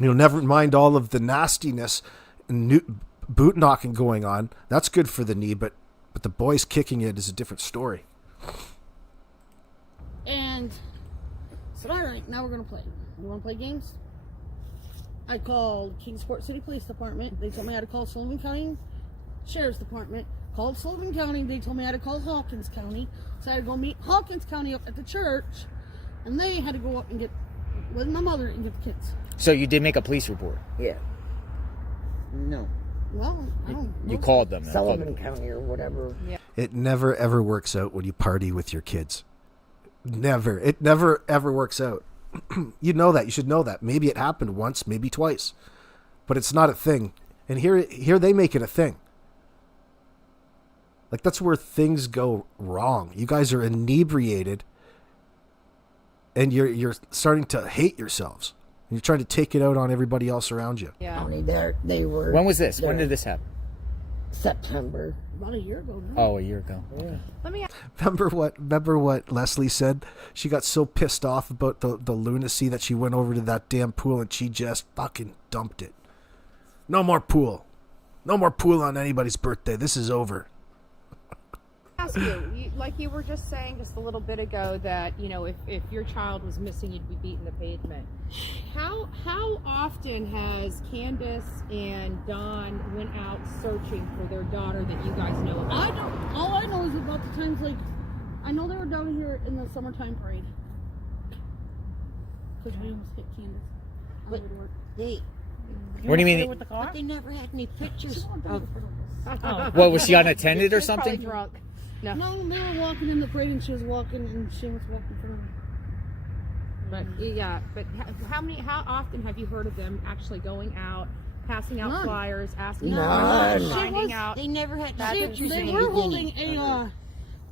know, never mind all of the nastiness and boot knocking going on. That's good for the knee, but the boys kicking it is a different story. And I said, all right, now we're going to play. You want to play games? I called Kingsport City Police Department. They told me I had to call Sullivan County Sheriff's Department. Called Sullivan County. They told me I had to call Hawkins County. So I had to go meet Hawkins County up at the church. And they had to go up and get with my mother and get the kids. So you did make a police report? Yeah. No. Well, I don't know. You called them. Sullivan County or whatever. Yeah. It never ever works out when you party with your kids. Never. It never ever works out. You know that. You should know that. Maybe it happened once, maybe twice. But it's not a thing. And here they make it a thing. Like, that's where things go wrong. You guys are inebriated and you're starting to hate yourselves. You're trying to take it out on everybody else around you. Yeah. Only they were. When was this? When did this happen? September. About a year ago now. Oh, a year ago. Okay. Let me ask Remember what Leslie said? She got so pissed off about the lunacy that she went over to that damn pool and she just fucking dumped it. No more pool. No more pool on anybody's birthday. This is over. you, like you were just saying just a little bit ago that, you know, if your child was missing, you'd be beating the pavement. How often has Candace and Don went out searching for their daughter that you guys know about? All I know is about the times, like, I know they were down here in the summertime parade. Because we almost hit Candace. on the way to work. They, What do you mean? With the car? but they never had any pictures of. What, was she unattended or She was probably something? drunk. No. No, they were walking in the parade and she was walking and she was walking through. But yeah, but how often have you heard of them actually going out, passing out None. flyers, asking None. questions, finding She out? They never had That's pictures They in the were beginning. holding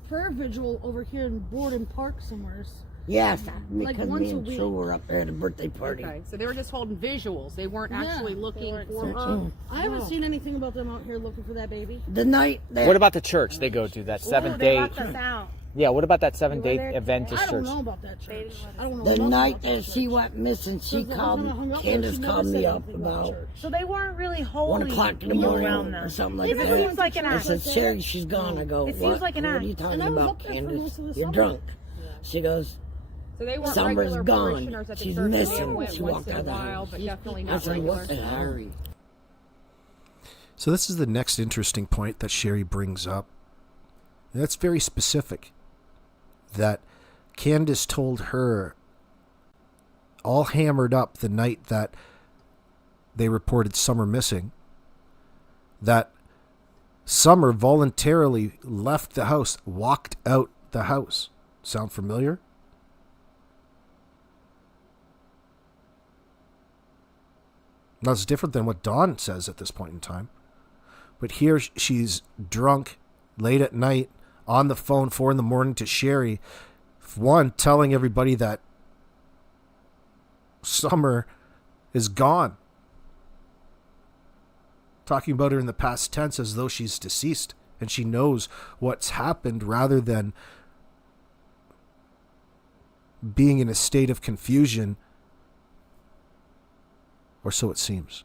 prayer vigil over here in Borden Park somewhere. Yes, Like because once me a and week. True were up there at a birthday party. Okay, so they were just holding visuals. They weren't actually looking for her. I haven't seen anything about them out here looking for that baby. The night that What about the church they go to? That Ooh, seventh they day. locked us out. Yeah, what about that 7-day there Adventist I don't church? know about that church. I don't know the nothing night about that she church. went missing, she Because the called time I hung me. up with her, Candace she never called said me up anything about about church. So they weren't really holy 1 o'clock in the when you were morning around them. or something like It that. seems like an I act. said, Sherry, she's gone. I go, It seems what? like an What are act. you talking And I was about, up there for Candace? most of the You're summer. drunk. She goes, So they weren't Summer's regular gone. parishioners at the She's church. They missing. went She once walked in a out of the while, house. but definitely I not said, regular. what the hell? So this is the next interesting point that Sherry brings up. And that's very specific. That Candace told her, all hammered up the night that they reported Summer missing, that Summer voluntarily left the house, walked out the house. Sound familiar? That's different than what Dawn says at this point in time. But here she's drunk late at night on the phone 4 a.m. to Sherry. One, telling everybody that Summer is gone. Talking about her in the past tense as though she's deceased and she knows what's happened rather than being in a state of confusion, or so it seems.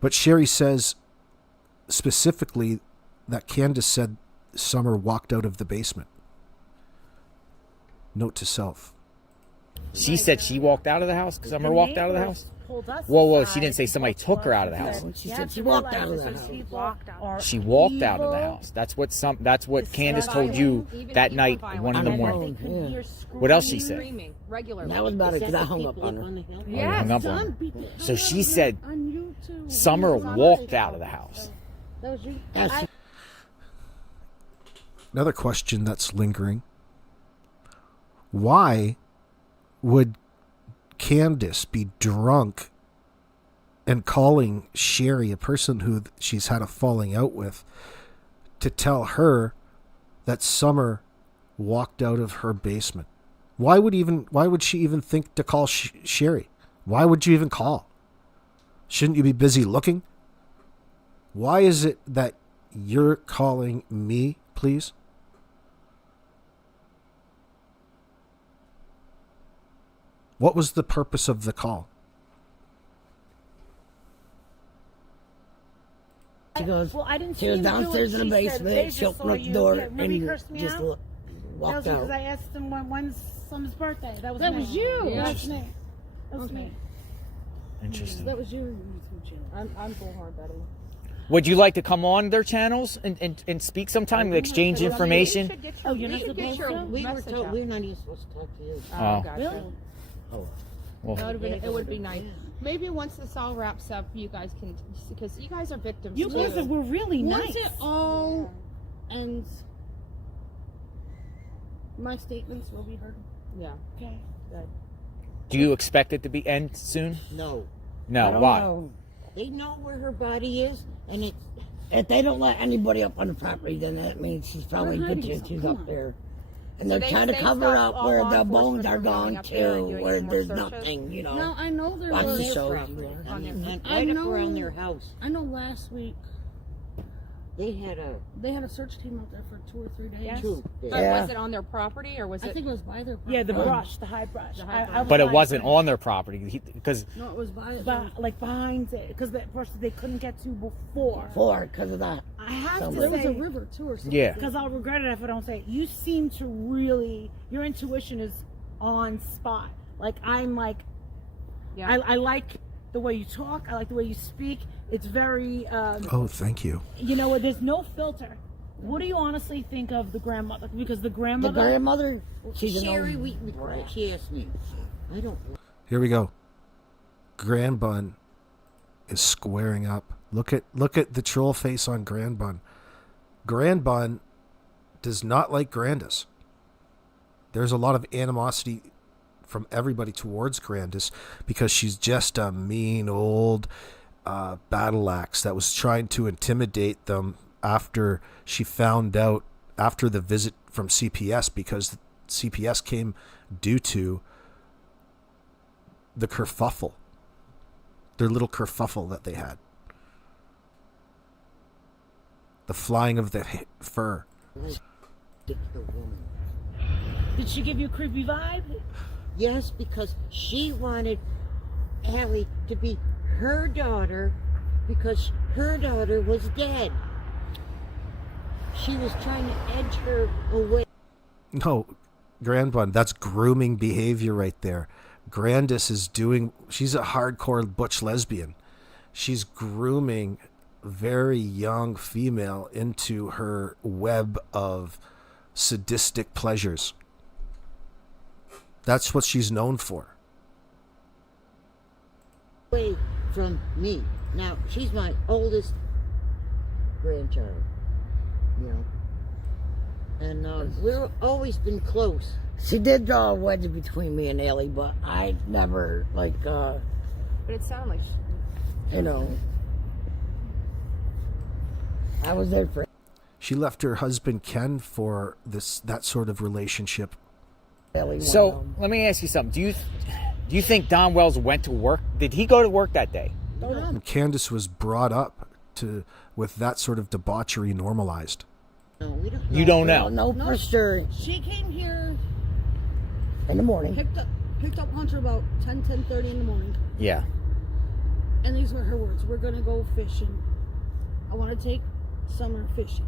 But Sherry says specifically that Candace said Summer walked out of the basement. Note to self. She said she walked out of the house? Summer walked out of the house? Whoa, she didn't say somebody took her out of the house. She said she walked out of the house. She walked out of the house. That's what Candace told you that night at 1 a.m. Yeah. What else she said? Screaming regularly. That was about it because I hung up on her. Oh, you Yes. hung up on her. So she said On YouTube. Summer walked out of the house. That was you. That's Another question that's lingering. Why would Candace be drunk and calling Sherry, a person who she's had a falling out with, to tell her that Summer walked out of her basement? Why would she even think to call Sherry? Why would you even call? Shouldn't you be busy looking? Why is it that you're calling me, please? What was the purpose of the call? She goes, Well, I didn't she see was him do downstairs it. in the She said, basement. "They She just opened saw up the you." door Yeah, remember he and cursed me just out? That walked was because out. I asked him when's Summer's birthday. That was That me. was you. Yeah. That's me. That was me. Interesting. That was you. I'm Bullhorn Betty. Would you like to come on their channels and speak sometime, exchange information? Oh, you're You not should get supposed your to? We were message told out. we're not even supposed to talk to you. Oh. Gotcha. Really? Well, It would be nice. Maybe once this all wraps up, you guys can, because you guys are victims You too. guys were really Once nice. it all ends, my statements will be heard. Yeah. Okay. Good. do you expect it to be end soon? No. No. I don't Why? know. They know where her body is, and it's If they don't let anybody up on the property, then that means she's probably We're hiding good. something. She's Come up on. there. And So they're trying to they cover stopped up all where law the bones enforcement are from gone going up there and too, doing where any more there's searches? nothing, you know. Now I know there Watch was. the show. and I right up know- around their house. I know last week They had a they had a search team out there for 2 or 3 days. Yes. two. But Yeah. was it on their property or was I it? think it was by their. Yeah, the property. brush, the high brush. The high I brush. was But it like- wasn't on their property because No, it was by. like behind it, because the brush they couldn't get to before. Because of that. I have Somewhere. to There was a say, river too, or something. yeah. because I'll regret it if I don't say it. You seem to really, your intuition is on spot. Like I'm like, Yeah. I like the way you talk. I like the way you speak. It's very, Oh, thank you. you know, there's no filter. What do you honestly think of the grandmother? Because the The grandmother, grandmother, she's an Sherry, old she asked me. I don't. Here we go. Grand Bun is squaring up. Look at the troll face on Grand Bun. Grand Bun does not like Grandis. There's a lot of animosity from everybody towards Grandis because she's just a mean old battle axe that was trying to intimidate them after she found out after the visit from CPS, because CPS came due to the kerfuffle, their little kerfuffle that they had. The flying of the fur. Particular woman. Did she give you a creepy vibe? Yes, because she wanted Allie to be her daughter because her daughter was dead. She was trying to edge her away. No, Grandbun, that's grooming behavior right there. Grandis is she's a hardcore butch lesbian. She's grooming very young female into her web of sadistic pleasures. That's what she's known for. Away from me. Now, she's my oldest grandchild, you know. And we've always been close. She did draw a wedge between me and Ellie, but I never, like, But it sounded like you know, I was there for. She left her husband Ken for that sort of relationship. Ellie So let me ask you something. Do you think Don Wells went to work? Did he go to work that day? And Candace was brought up with that sort of debauchery normalized. No, we don't. You don't know. No, for sure. She came here, In the morning. picked up Hunter about 10:30 in the morning. Yeah. And these were her words. We're going to go fishing. I want to take Summer fishing.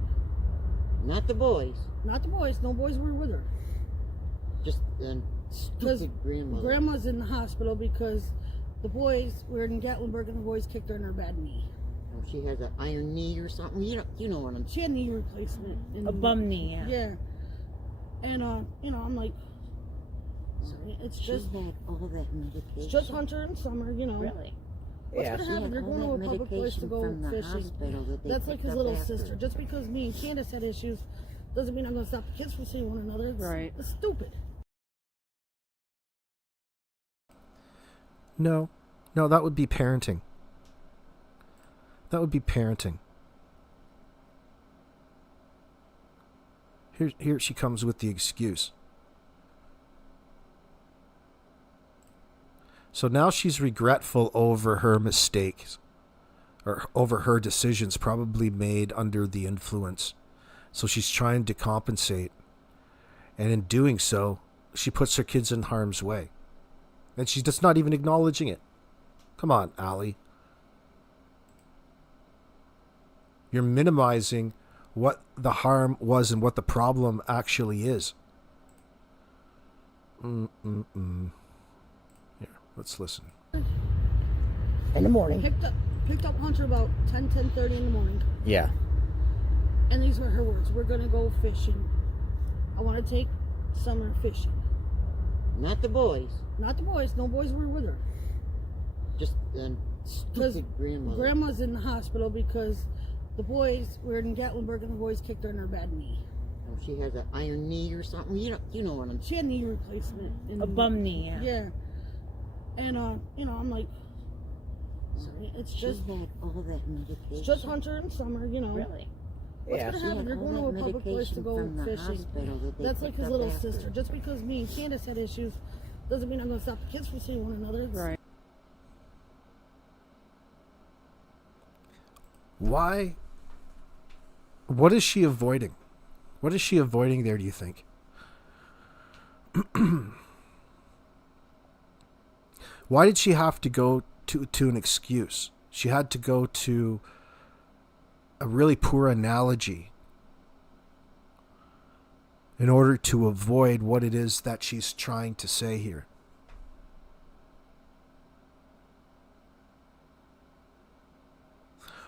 Not the boys. Not the boys. No boys were with her. Just Because stupid grandmother. Grandma's in the hospital because the boys were in Gatlinburg and the boys kicked her in her bad knee. Oh, she has an iron knee or something. You know what I'm saying. She had knee replacement. A bum knee, yeah. Yeah. And, I'm like, sorry, it's She just, had all that medication. it's just Hunter and Summer, you know. Really? What's Yeah. going She to happen? had They're all going to that a public place to medication go from the fishing. hospital that they That's like picked his up little after. sister. Just because me and Candace had issues doesn't mean I'm going to stop the kids from seeing one another. It's stupid. No, that would be parenting. That would be parenting. Here she comes with the excuse. So now she's regretful over her mistakes, or over her decisions probably made under the influence. So she's trying to compensate. And in doing so, she puts her kids in harm's way. And she's just not even acknowledging it. Come on, Allie. You're minimizing what the harm was and what the problem actually is. Here, let's listen. In the morning. Picked up Hunter about 10:30 in the morning. Yeah. And these were her words. We're going to go fishing. I want to take Summer fishing. Not the boys. Not the boys. No boys were with her. Just Because stupid grandmother. Grandma's in the hospital because the boys were in Gatlinburg and the boys kicked her in her bad knee. Oh, she has an iron knee or something. You know what I'm saying. She had knee replacement. A bum knee, yeah. Yeah. And, I'm like, sorry, it's She just, had all that medication. it's just Hunter and Summer, you know. Really? What's Yeah. going to She happen? had They're all going to that a public place to medication go from the fishing. hospital that they That's like picked his up little after. sister. Just because me and Candace had issues doesn't mean I'm going to stop the kids from seeing one another. It's- Why? What is she avoiding? What is she avoiding there, do you think? Why did she have to go to an excuse? She had to go to a really poor analogy in order to avoid what it is that she's trying to say here.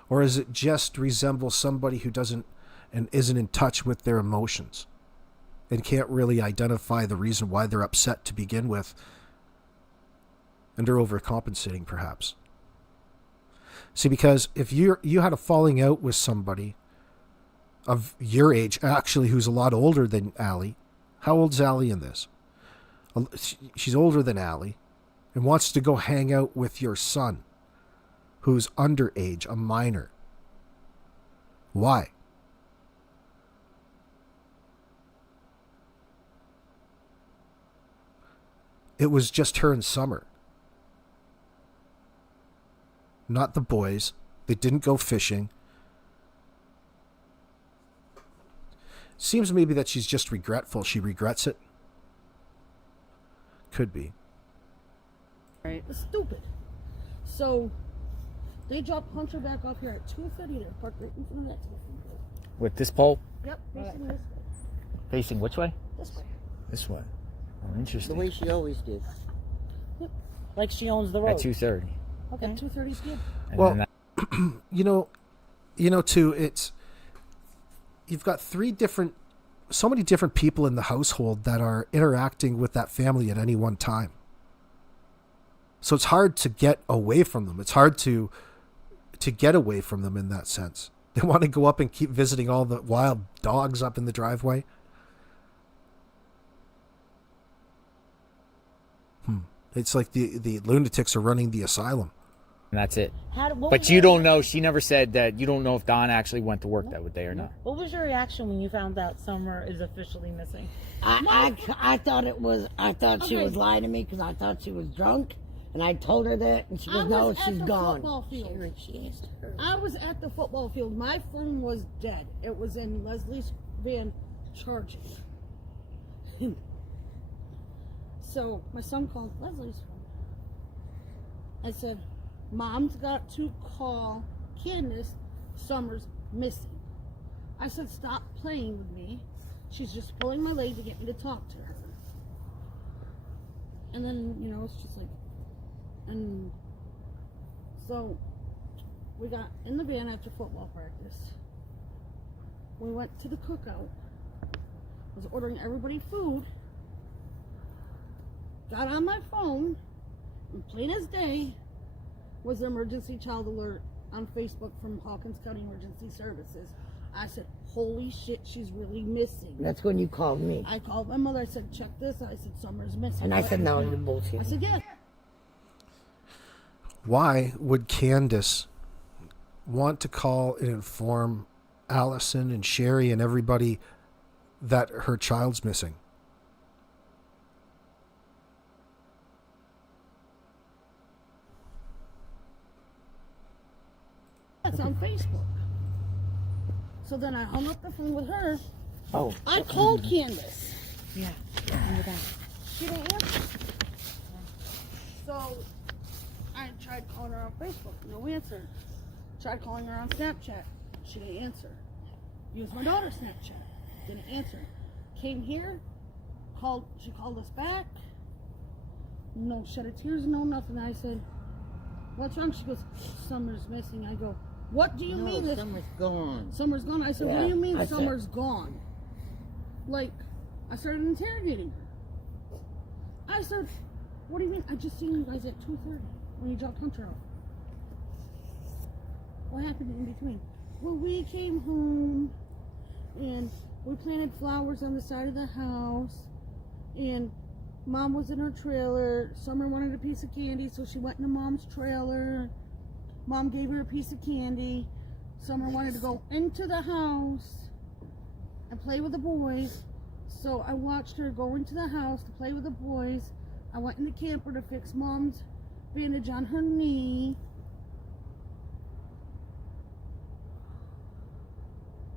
Or is it just resemble somebody who doesn't and isn't in touch with their emotions and can't really identify the reason why they're upset to begin with, and they're overcompensating perhaps? See, because if you had a falling out with somebody of your age, actually who's a lot older than Allie, how old's Allie in this? She's older than Allie and wants to go hang out with your son, who's underage, a minor. Why? it was just her and Summer. Not the boys. They didn't go fishing. Seems maybe that she's just regretful. She regrets it. Could be. Right. It's stupid. So they dropped Hunter back off here at 2:30. They're parked right in front of that telephone pole. With this pole? Yep, facing this way. Facing which way? This way. This way. Oh, The interesting. way she always did. Like she owns the road. At 2:30. Okay. At 2:30 is good. And Well, then that- too, you've got so many different people in the household that are interacting with that family at any one time. So it's hard to get away from them. It's hard to get away from them in that sense. They want to go up and keep visiting all the wild dogs up in the driveway. It's like the lunatics are running the asylum. and that's it. What But was you your- don't know. She never said that. You don't know if Don actually went to work that day or not. What was your reaction when you found out Summer is officially missing? I thought it was. I thought she Okay. was lying to me because I thought she was drunk, and I told her that, and she goes, "No, at she's the gone." football field. Sharon, she asked her. I was at the football field. My phone was dead. It was in Leslie's van charging. So my son called Leslie's phone. I said, Mom's got to call Candace. Summer's missing. I said, stop playing with me. She's just pulling my leg to get me to talk to her. And then, it's just like, and so we got in the van after football practice. We went to the cookout. I was ordering everybody food. Got on my phone, and plain as day was the emergency child alert on Facebook from Hawkins County Emergency Services. I said, holy shit, she's really missing. That's when you called me, I called my mother. I said, check this. I said, Summer's missing. and I said, "No, you're bullshit." I said, yes. Why would Candace want to call and inform Allison and Sherry and everybody that her child's missing? That's on Facebook. So then I hung up the phone with her. Oh, I called Candace. Yeah. She didn't answer. So I tried calling her on Facebook. No answer. Tried calling her on Snapchat. She didn't answer. Used my daughter's Snapchat. Didn't answer. Came here. She called us back. No shed of tears, no nothing. I said, what's wrong? She goes, Summer's missing. I go, what do you mean this? Summer's gone. Summer's gone. I said, what do Yeah, you mean I said- Summer's gone? Like, I started interrogating her. I said, what do you mean? I just seen you guys at 2:30 when you dropped Hunter off. What happened in between? Well, we came home and we planted flowers on the side of the house, and Mom was in her trailer. Summer wanted a piece of candy, so she went into Mom's trailer. Mom gave her a piece of candy. Summer wanted to go into the house and play with the boys. So I watched her go into the house to play with the boys. I went in the camper to fix Mom's bandage on her knee.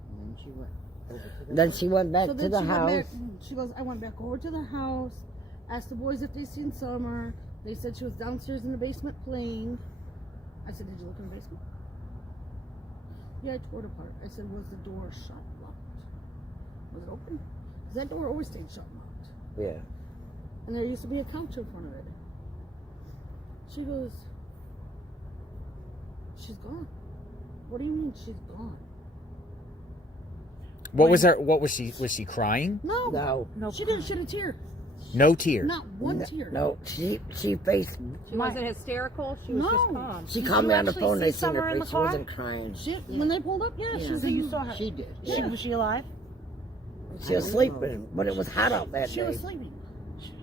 And then she went over to the then she went back So to then the she house. went back, she goes, I went back over to the house, asked the boys if they seen Summer. They said she was downstairs in the basement playing. I said, did you look in the basement? Yeah, I tore it apart. I said, was the door shut, locked? Was it open? Because that door always stayed shut and locked. Yeah. And there used to be a couch in front of it. She goes, she's gone. What do you mean she's gone? What was her? What was she? Was she crying? No. She didn't shed a tear. No tear. Not one tear. No, she faced. She wasn't hysterical. She was just No. calm. She called me on the actually phone. see I seen Summer her in the face. She car? wasn't crying. When they pulled up, yeah, she was So you saw her? She did. Was she alive? She was sleeping, but it was hot out that She day. was sleeping.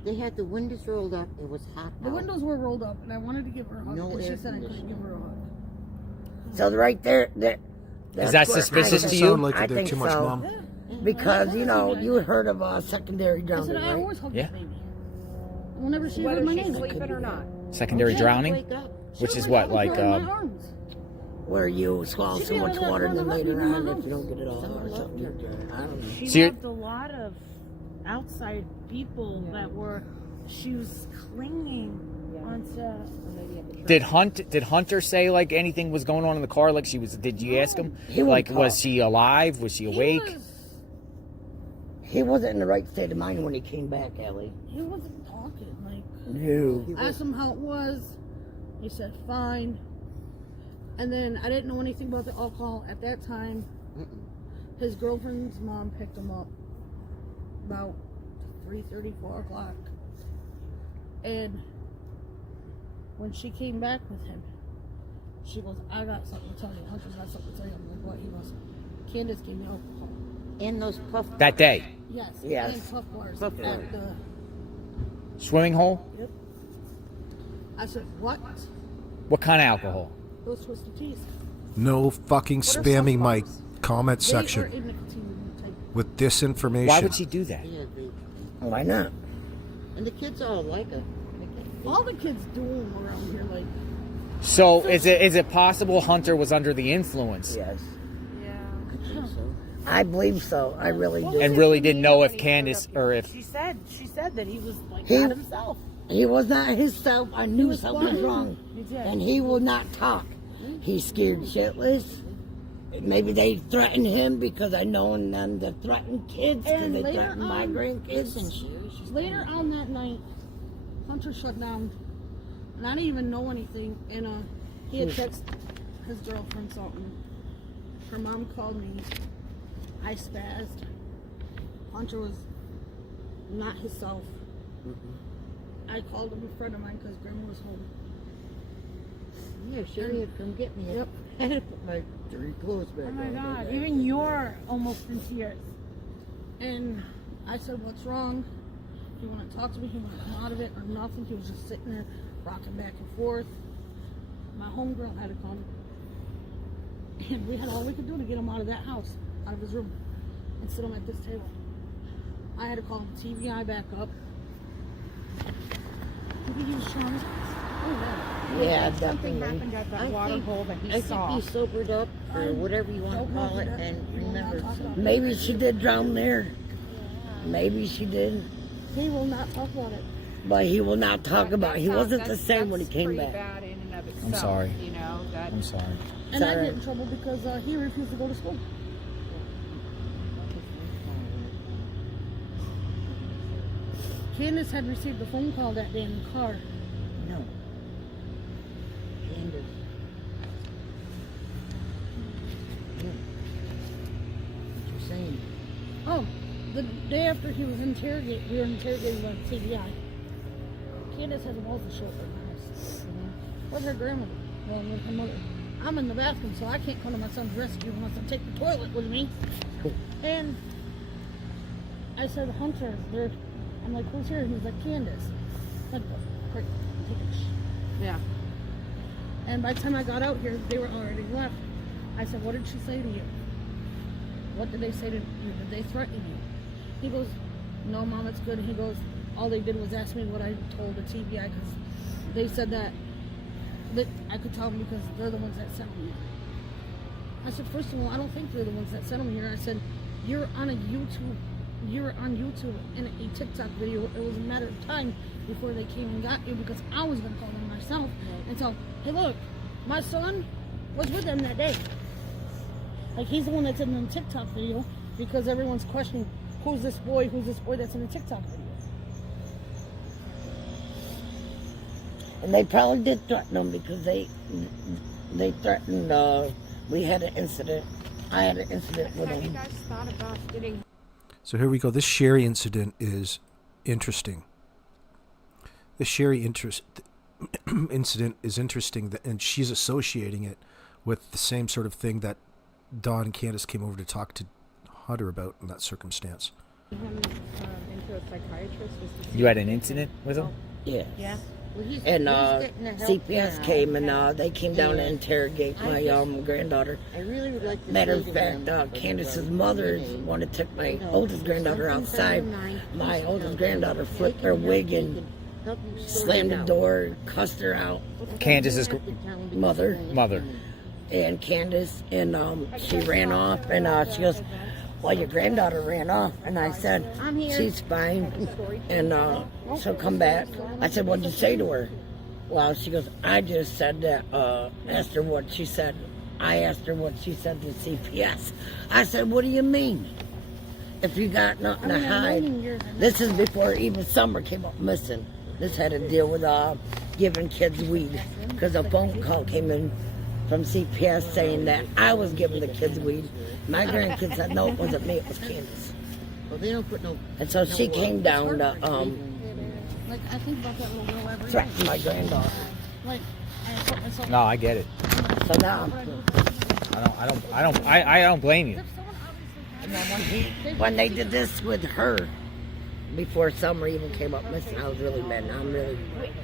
They had the windows rolled up. It was hot The out. windows were rolled up, and I wanted to give her a hug, No and she air said I couldn't conditioning. give her a hug. So right there, Is that's that where suspicious I to think- you? Sound like I they did think too much, so. Mom. Because you heard of secondary I drowning, said I right? always hug Yeah. this baby. whenever she Whether heard my she's name. sleeping or not. Secondary Yeah, drowning, wake up. which She is would what, wake like, up in my arms. Where you swallow She so did much that water and for then the later husband in on, my if you house. don't get it all out or something, I don't know. She So you're- loved a lot of outside people that were. She was clinging onto. Did Hunter say like anything was going on in the car? Like she was? Did you ask him? He wouldn't Like, was talk. she alive? Was she awake? He wasn't in the right state of mind when he came back, Ellie. He wasn't talking. Like, No. I asked him how it was. He said fine. And then I didn't know anything about the alcohol at that time. His girlfriend's mom picked him up about 3:30, 4 o'clock. And when she came back with him, she goes, I got something to tell you. Hunter's got something to tell you. I'm like, what? He goes, Candace gave me alcohol. In those puff. That day, Yes. Yes. And puff bars Puff at bars. the... swimming hole. Yep. I said, what? What kind of alcohol? Those twisted teas. No fucking spamming my comment They section are in nicotine type. with disinformation. Why would she do that? Yeah, Why not? and the kids all like it. All the kids do them around here, like, So is it possible Hunter was under the influence Yes. yeah. I believe so. I really do. and really didn't know if Candace or if She said that he was like He- not himself. He was not himself. I knew was something was quiet. wrong. He did. And he will not talk. He's scared shitless. Maybe they threatened him because I know them to threaten kids because And they later threaten my on- grandkids. Later on that night, Hunter shut down, and I didn't even know anything. And he had texted his girlfriend something. Her mom called me. I spazzed. Hunter was not himself. I called him a friend of mine because Grandma was home. Yeah, Sherry had come get me. Yep. I had to put my dirty clothes back Oh my on. God! Even you're almost in tears. And I said, what's wrong? He wanted to talk to me. He wanted to come out of it or nothing. He was just sitting there rocking back and forth. My homegirl had to come. And we had all we could do to get him out of that house, out of his room, and sit him at this table. I had to call the TVI back up. He was trying. Oh, Yeah, Something definitely. happened at that I water think- hole that I he think saw. he sobered up, or whatever you want to Don't call it, remember that. and He will not remembered talk about something. it. Maybe she did drown there. Maybe she did. He will not talk about it. But he will not talk about it. He That's- wasn't the that's- same when he that's came pretty back. Bad in and of I'm itself, sorry. You know that. I'm sorry. And I Sorry. get in trouble because he refused to go to school. Candace had received a phone call that day in the car. No. Candace. Yeah. What you saying? Oh, the day after he was interrogated, we were interrogated by the TBI. Candace has a multi shoulder in the house. With her grandmother, well, with her mother. I'm in the bathroom, so I can't come to my son's rescue unless I take the toilet with me. And I said, Hunter, I'm like, who's here? He's like, Candace. Like, quick, take a Yeah. And by the time I got out here, they were already left. I said, what did she say to you? What did they say to you? Did they threaten you? He goes, no, Mom, it's good. He goes, all they did was ask me what I told the TBI because they said that I could tell them because they're the ones that sent me. I said, first of all, I don't think they're the ones that sent them here. I said, you're on YouTube in a TikTok video. It was a matter of time before they came and got you because I was going to call them myself and tell, hey, look, my son was with them that day. Like, he's the one that's in the TikTok video because everyone's questioning, who's this boy that's in the TikTok video? And they probably did threaten him because they threatened. We had an incident. I had an incident with Have you him. guys thought about getting? So here we go. This Sherry incident is interesting. The Sherry incident is interesting, and she's associating it with the same sort of thing that Dawn and Candace came over to talk to Hunter about in that circumstance. Him into a psychiatrist? Just to You had an incident with him? Yeah. Yeah. Well, he's And getting the help CPS now. came and they came down to Yeah. interrogate my I just- granddaughter. I really would like to Matter say of to fact, them, Candace's mother wanted to take my oldest granddaughter outside. My oldest granddaughter flipped her wig and slammed the door, cussed her out. Candace's Mother. mother. And Candace, and she ran off, and she goes, well, your granddaughter ran off. And I said, she's fine, and she'll come back. I said, what'd you say to her? Well, she goes, I just said that, asked her what she said. I asked her what she said to CPS. I said, what do you mean? If you got nothing to hide. This is before even Summer came up missing. This had to deal with giving kids weed, because a phone call came in from CPS saying that I was giving the kids weed. My grandkids said, no, it wasn't me, it was Candace. Well, they don't put no. And so she came down to Like, I think about that little girl every day. threaten my granddaughter. Like, and so No, I get it. So now, I don't blame you. and then when they did this with her, before Summer even came up missing, I was really mad. Now I'm really.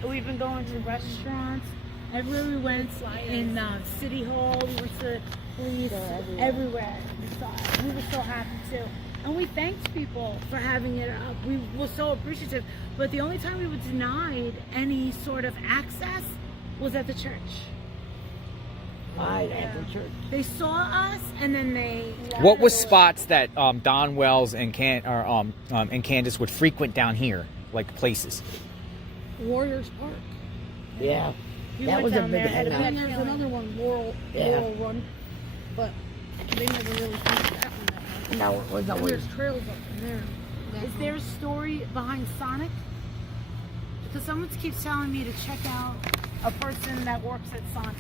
We've been going to restaurants. Everywhere we went, in City Hall, we went to police, everywhere. We were so happy too. And we thanked people for having it up. We were so appreciative. But the only time we were denied any sort of access was at the church. At the church. They saw us, and then they. What was spots that Don Wells and and Candace would frequent down here, like places? Warriors Park. Yeah. We That went was a down big there, had a hangout. And there's another one, Laurel Run. But they never really finished that one. No, it was And always. there's trails up in there. Is there a story behind Sonic? Because someone keeps telling me to check out a person that works at Sonic.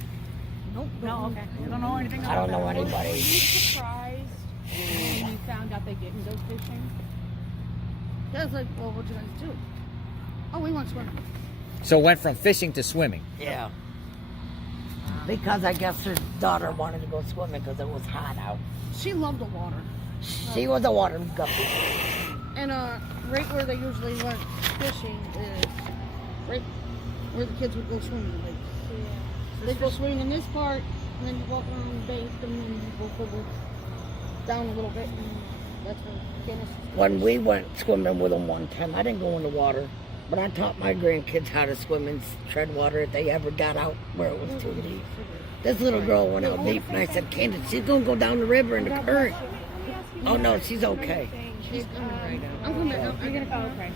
Nope. No, okay. I don't know anything about I don't know that. Were anybody. you surprised when you found out they didn't go fishing? Yeah, it's like, well, what'd you guys do? Oh, we went swimming. So it went from fishing to swimming. Yeah. Because I guess her daughter wanted to go swimming because it was hot out. She loved the water. She was a water guppy. And right where they usually went fishing is right where the kids would go swimming. Like, they go swimming in this part, and then you walk around the bank, and then you go forward down a little bit, and that's where Candace is. When we went swimming with them one time, I didn't go in the water, but I taught my grandkids how to swim and tread water if they ever got out where it was too deep. This little girl went out deep, and I said, Candace, she's going to go down the river in the current. Oh, no, she's okay. She's coming right out. I'm coming back out. I'm gonna go. Okay.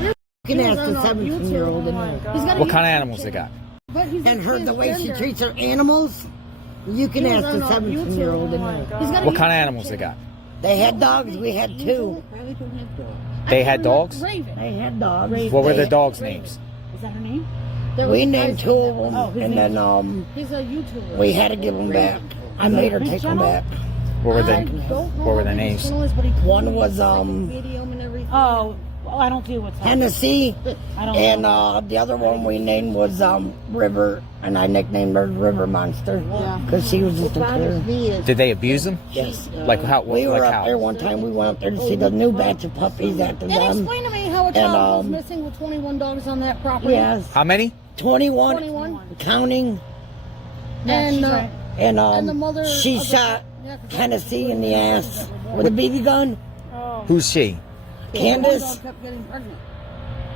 You can ask the 17-year-old in there. What kind of animals they got? And her, the way she treats her animals, you can ask the 17-year-old in there. What kind of animals they got? They had dogs, we had two. They had dogs? They had dogs. What were the dogs' names? Is that her name? We named two of them, and then He's a YouTuber. we had to give them back. I made her take them back. What were their names? One was Oh, well, I don't deal with that. Hennessy, I don't and know. the other one we named was River, and I nicknamed her River Monster because she was just a killer. Did they abuse them? Yes. Like how? We were like up how? there one time. We went up there to see the new batch of puppies at the And explain to me how a child was missing with 21 dogs on that property. Yes, How many? 21 counting, And and the mother she of the- shot yeah, 'cause Hennessy in the ass with a BB gun. Who's she? the Candace, dog kept getting pregnant.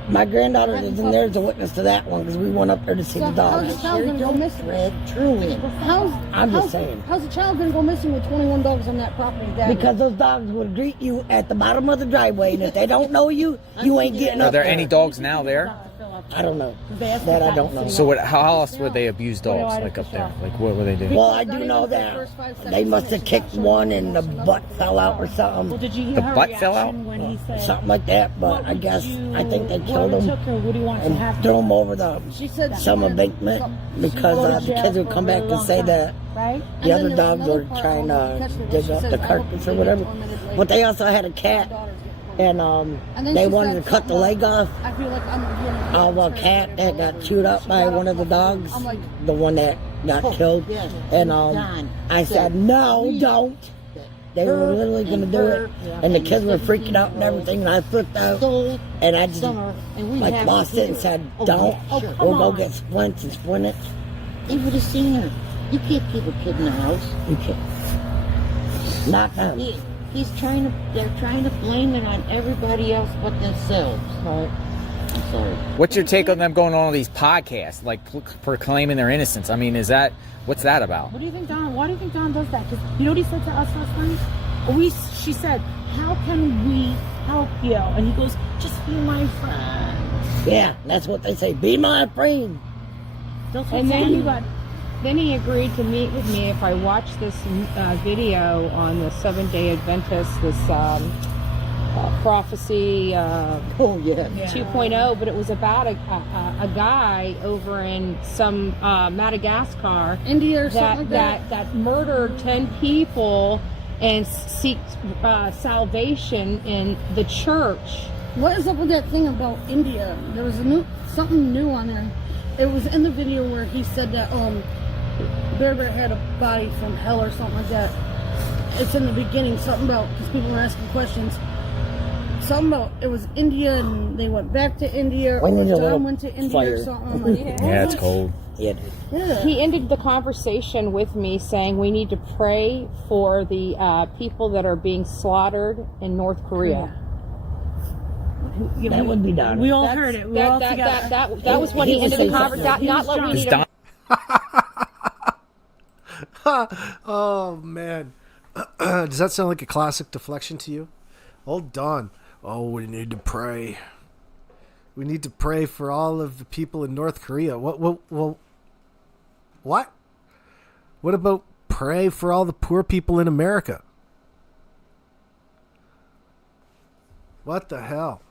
my granddaughter is in there as a witness to that one because we went up there to see the How's dogs. a child gonna go missing? Truly. I'm just how's- saying. How's a child gonna go missing with 21 dogs on that property? Daddy? Because those dogs would greet you at the bottom of the driveway, and if they don't know you, you ain't getting Are up there any dogs now there? I don't know. That I don't know. So how else would they abuse dogs like up there? Like what were they doing? Well, I do know that they must have kicked one and the butt fell out or Well, something. did you hear The her butt fell reaction out? when he said, Something like that, but I guess, I think they killed what him took her? What do you want to and happen? threw him over the She said some embankment because the kids would come back and say that Right? the other dogs were trying to dig up the carcass or whatever. But they also had a cat, and they wanted to cut the leg off I feel like I'm getting of a cat that got chewed up by one of the dogs, the one that got killed. And I said, no, don't. They were literally going to do it, and the kids were freaking out and everything, and I flipped out, and I just like lost it and said, don't. We'll go get splints and splint it. They would have seen her. You can't keep a kid in the house. You can't. Not them. They're trying to blame it on everybody else but themselves. Right. I'm sorry. What's your take on them going on all these podcasts, like proclaiming their innocence? I mean, what's that about? What do you think, Don? Why do you think Don does that? Because you know what he said to us last night? She said, "How can we help you?" And he goes, "Just be my friend." Yeah, that's what they say. Be my friend. That's And what's then, then he agreed to meet with me if I watched this video on the 7-Day Adventist, this prophecy 2.0, but it was about a guy over in some Madagascar, India or something like that murdered 10 people and seeked salvation in the church. What is up with that thing about India? There was something new on there. It was in the video where he said that Berber had a body from hell or something like that. It's in the beginning, something about, because people were asking questions, something about it was India and they went back to India, or John went to India or something. I'm like, Yeah, it's cold. Yeah. He ended the conversation with me saying we need to pray for the people that are being slaughtered in North Korea. That would be done. We all heard it. We all together. That was what he ended the conversation. Not what we need to. Oh, man. Does that sound like a classic deflection to you? Hold on. Oh, we need to pray. We need to pray for all of the people in North Korea. What? What about pray for all the poor people in America? What the hell?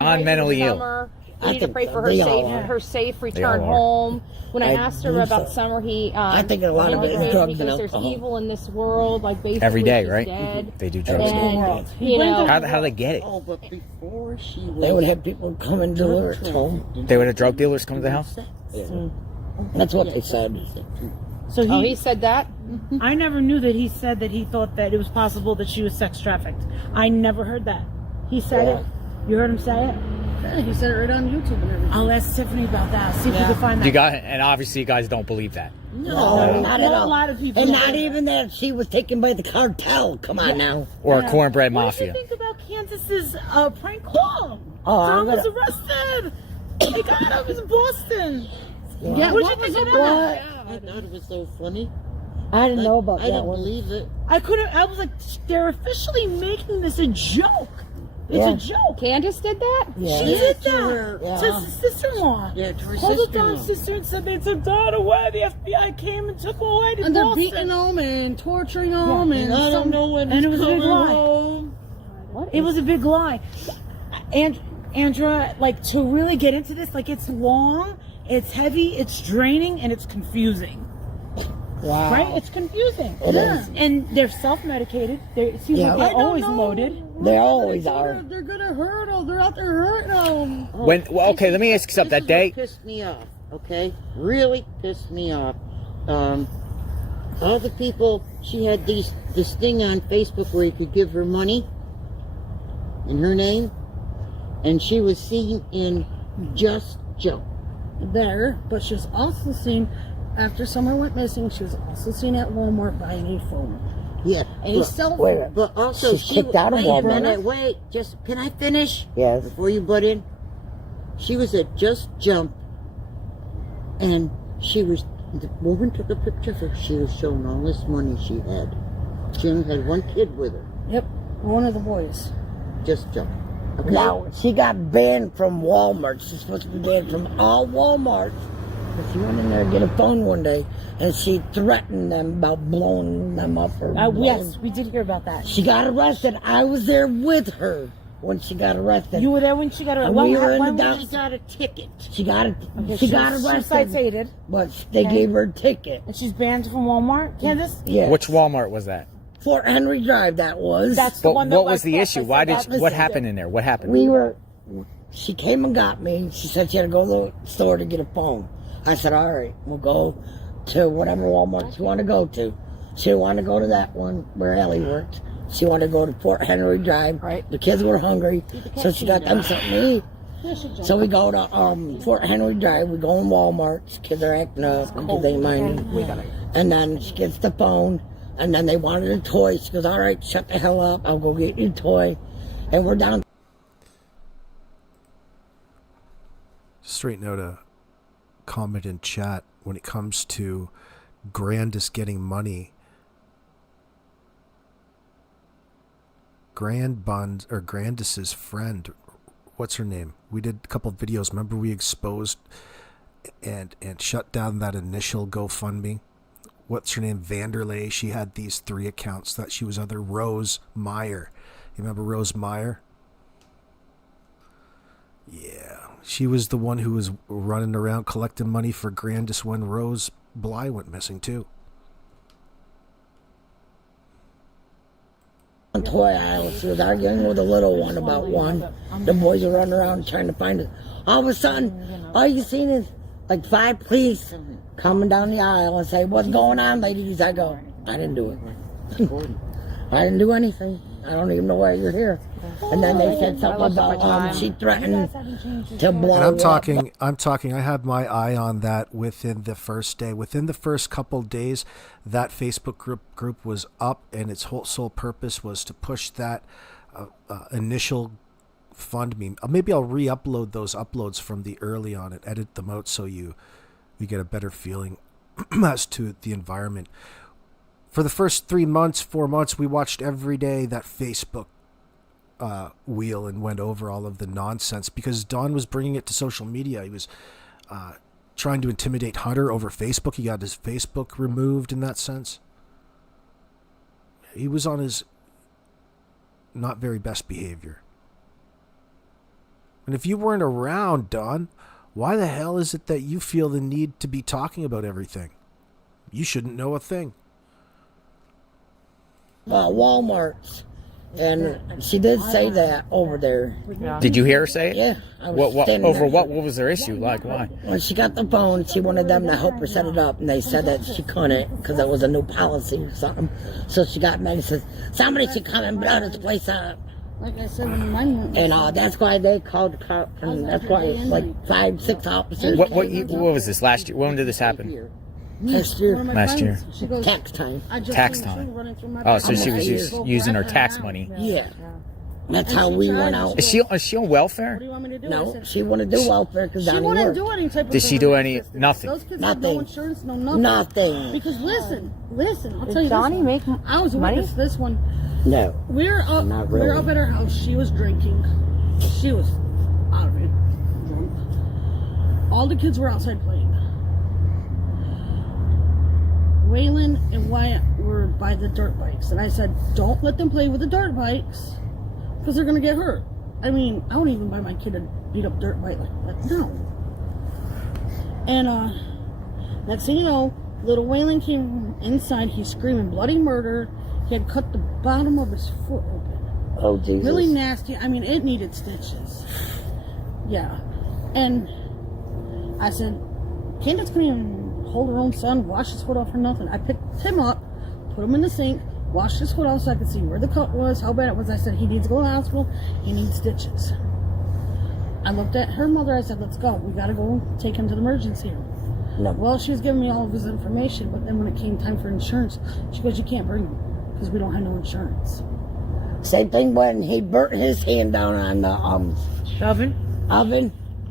I'm mentally ill. Summer. We need to pray for her safe return home. When I asked her about Summer, I think a lot of it is drugs and there's alcohol. evil in this world, like basically Every day, she's right? dead. They do drugs. And, you know, How do they get it? Oh, but before she They would have people come and deliver it to them. They would have drug dealers come to the house? Yeah. That's what they said. So he said that? I never knew that he said that he thought that it was possible that she was sex trafficked. I never heard that. He said it. You heard him say it? Yeah, he said it right on YouTube and everything. I'll ask Tiffany about that. See if we can find that. And obviously you guys don't believe that. No, not at all. A lot of people. And not even that she was taken by the cartel. Come on now. Or a cornbread What mafia. do you think about Candace's prank call? Oh, Tom was arrested. They got him. It was in Boston. Yeah, What what did you was think up of with that? I thought it was so funny. I didn't know about I that don't one. believe it. I was like, they're officially making this a joke. It's Yeah. a joke. Candace did that? Yeah. She did to that. her- Yeah. To his sister-in-law. Yeah, to her Called up sister-in-law. Don's sister and said they took Don away. The FBI came and took him away to And they're Boston. beating them and torturing them And I don't know when and he's it was a big coming lie. home. It was a big lie. And Andra, like, to really get into this, like, it's long, it's heavy, it's draining, and it's confusing. Wow. Right? It's confusing. It is. And they're self-medicated. It seems Yeah. like I they're always loaded. They always are. They're gonna hurt them. They're out there hurting them. Okay, let me ask you something. That day, Pissed me off. Okay, really pissed me off. All the people, she had this thing on Facebook where you could give her money in her name, and she was seen in Just Jump. There, but she was also seen after Summer went missing. She was also seen at Walmart buying a phone. Yeah, A cell phone. Wait a minute. but also She's kicked out of Walmart. Wait, just can I finish? Yes. Before you butt in, she was at Just Jump, and the woman took a picture of her. She was showing all this money she had. She only had one kid with her. Yep, one of the boys. Just Jump. Okay. Now, she got banned from Walmart. She's supposed to be banned from all Walmarts. But she went in there to get a phone one day, and she threatened them about blowing them up. Yes, we did hear about that. She got arrested. I was there with her when she got arrested. You were there when she got arrested. We were in the She down. got a ticket. She got Suicide arrested, stated, but they gave her a ticket. and she's banned from Walmart. Candace? Yeah. which Walmart was that? Fort Henry Drive, that was. That's the But one that what was the issue? Why did? that was What it. happened in there? What happened? She came and got me. She said she had to go to the store to get a phone. I said, all right, we'll go to whatever Walmart you want to go to. She didn't want to go to that one where Ellie worked. She wanted to go to Fort Henry Drive. Right. The kids were hungry, so she got them something to eat. So we go to Fort Henry Drive. We go in Walmart. Kids are acting up because they mind. And then she gets the phone, and then they wanted a toy. She goes, all right, shut the hell up. I'll go get you a toy. And we're down. Straight note a comment in chat when it comes to Grandis getting money. Grandis's friend, what's her name? We did a couple of videos. Remember we exposed and shut down that initial GoFundMe? What's her name? Vanderlei. She had these 3 accounts that she was under. Rose Meyer. You remember Rose Meyer? Yeah. She was the one who was running around collecting money for Grandis when Rose Bly went missing too. On toy aisle, she was arguing with a little one about one. The boys are running around trying to find it. All of a sudden, all you seen is like 5 police coming down the aisle and say, "What's going on, ladies?" I go, "I didn't do it. I didn't do anything. I don't even know why you're here." And then they said something about she threatened to blow. And I'm talking. I had my eye on that within the first day. Within the first couple days, that Facebook group was up, and its whole sole purpose was to push that initial fund me. Maybe I'll re-upload those uploads from the early on and edit them out so you get a better feeling as to the environment. For the first 4 months, we watched every day that Facebook wheel and went over all of the nonsense because Don was bringing it to social media. He was trying to intimidate Hunter over Facebook. He got his Facebook removed in that sense. He was on his not very best behavior. And if you weren't around, Don, why the hell is it that you feel the need to be talking about everything? You shouldn't know a thing. Walmart's. And she did say that over there. Did you hear her say it? Yeah. I was standing there. What was their issue? Like, why? When she got the phone, she wanted them to help her set it up, and they said that she couldn't because that was a new policy or something. So she got mad and says, "Somebody should come and blow this place up." Like I said, when mine went And that's why they called the cops, and that's why like 5, 6 officers. What was this last year? When did this happen? Last year. Last year. She goes, Tax time. Tax time. Oh, so she was using her tax money. Yeah. That's how we went out. Is she on welfare? What do you want me to do? No, said, she wanted to do welfare because she Donnie wouldn't worked. do any type of. Did she do any? Nothing. Those kids have no Nothing. insurance, no nothing. Nothing. Because listen, I'll Did tell you Johnny this. make I was money? witness this one. No. We were up. Not We were really. up at her house. She was drinking. She was out of it, drunk. All the kids were outside playing. Waylon and Wyatt were by the dirt bikes, and I said, "Don't let them play with the dirt bikes, because they're gonna get hurt." I mean, I wouldn't even buy my kid a beat up dirt bike like that. No. And next thing you know, little Waylon came inside. He's screaming bloody murder. He had cut the bottom of his foot open. Oh, Jesus. Really nasty. I mean, it needed stitches. Yeah. And I said, Candace couldn't even hold her own son, wash his foot off or nothing. I picked him up, put him in the sink, washed his foot off so I could see where the cut was, how bad it was. I said, he needs to go to the hospital. He needs stitches. I looked at her mother. I said, let's go. We got to go take him to the emergency room. No. Well, she was giving me all of his information, but then when it came time for insurance, she goes, you can't bring him because we don't have no insurance. Same thing when he burnt his hand down on the oven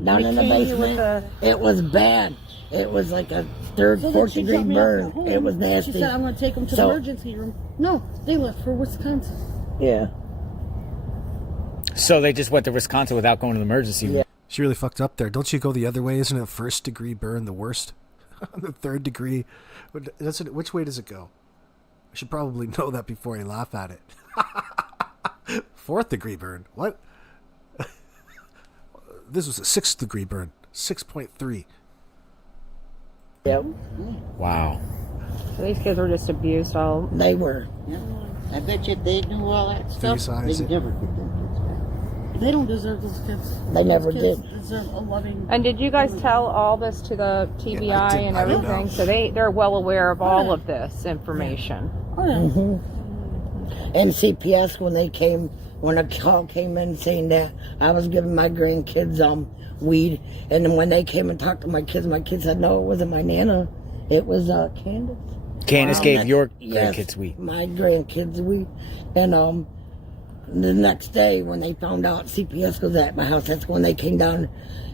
down in the basement. It was bad. It was like a third, So then fourth she degree dropped me off burn. at home. It was nasty. She said, I'm going to take him to the emergency room. No, they left for Wisconsin. Yeah. So they just went to Wisconsin without going to the emergency room. Yeah. She really fucked up there. Don't you go the other way? Isn't a 1st degree burn the worst? The 3rd degree. Which way does it go? I should probably know that before I laugh at it. 4th degree burn. What? This was a 6th degree burn. 6.3. Yep. Wow. So these kids were just abused all. They were. Yeah. I bet you if they knew all that stuff, Face eyes. they'd never get their kids back. They don't deserve those kids. They never Those kids did. deserve a loving. And did you guys tell all this to the TBI Yeah, I did. and I don't everything? know. So they're well aware of all of this information. Oh, yeah. Mm-hmm. And CPS, when a call came in saying that I was giving my grandkids weed, and then when they came and talked to my kids said, no, it wasn't my Nana. It was Candace. Candace gave your Yes, grandkids weed. my grandkids weed. And the next day when they found out CPS was at my house, that's when they came down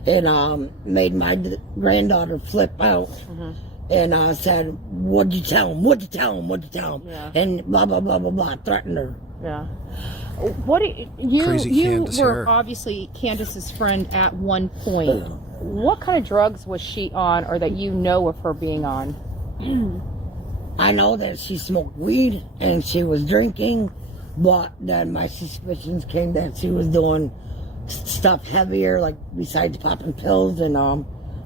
and made my granddaughter flip out. And said, what'd you tell him? What'd you tell him? What'd you tell him? Yeah. And blah, blah, blah, blah, blah, threatened her. Yeah. What you Crazy you Candace were here. obviously Candace's friend at one point. What kind of drugs was she on, or that you know of her being on? I know that she smoked weed and she was drinking, but then my suspicions came that she was doing stuff heavier, like besides popping pills and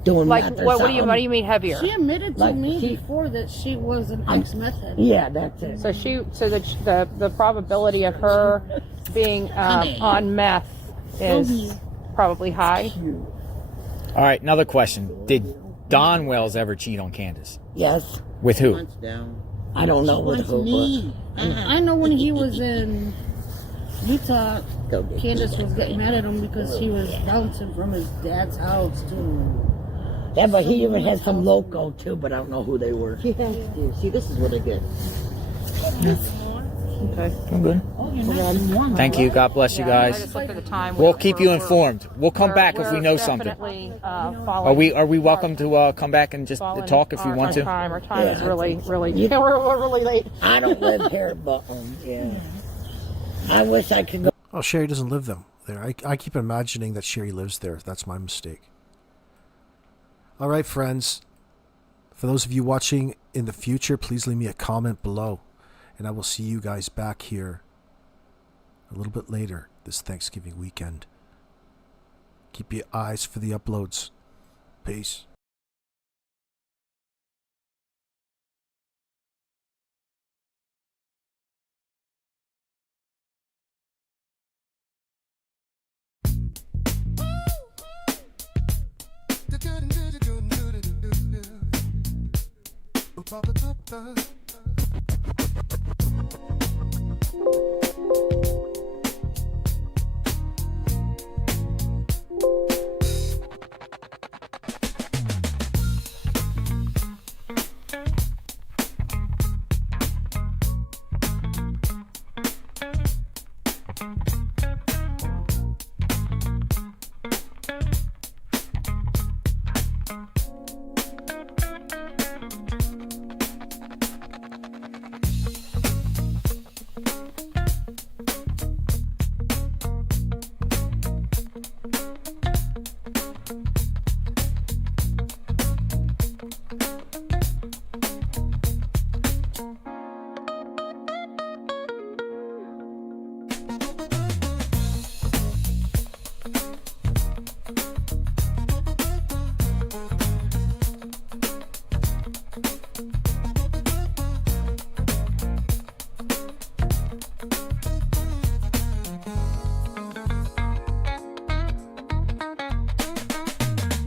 doing Like, meth or what do something. you mean heavier? She admitted to Like, me she- before that she was an ex-meth head. Yeah, that's it. So the probability of her being on meth is probably high. All right, another question. Did Don Wells ever cheat on Candace? Yes. With who? Months down. I don't know what Wants who, me. I know when he was in Utah, Go get Candace was getting mad at him because he was bouncing from his dad's house to. yeah, but he even had some loco too, but I don't know who they were. She has to. See, this is what I get. Okay. I'm good. Thank you. God bless you I guys. just looked at the time. We'll keep you informed. We'll come back if we know something. Are we welcome to come back and just talk if you want to? Our time is Yeah, really, we're really late. I don't live here, but yeah. I wish I could go. Oh, Sherry doesn't live there. I keep imagining that Sherry lives there. That's my mistake. All right, friends. For those of you watching in the future, please leave me a comment below. And I will see you guys back here a little bit later this Thanksgiving weekend. Keep your eyes for the uploads. Peace. Ba-ba-ba-ba.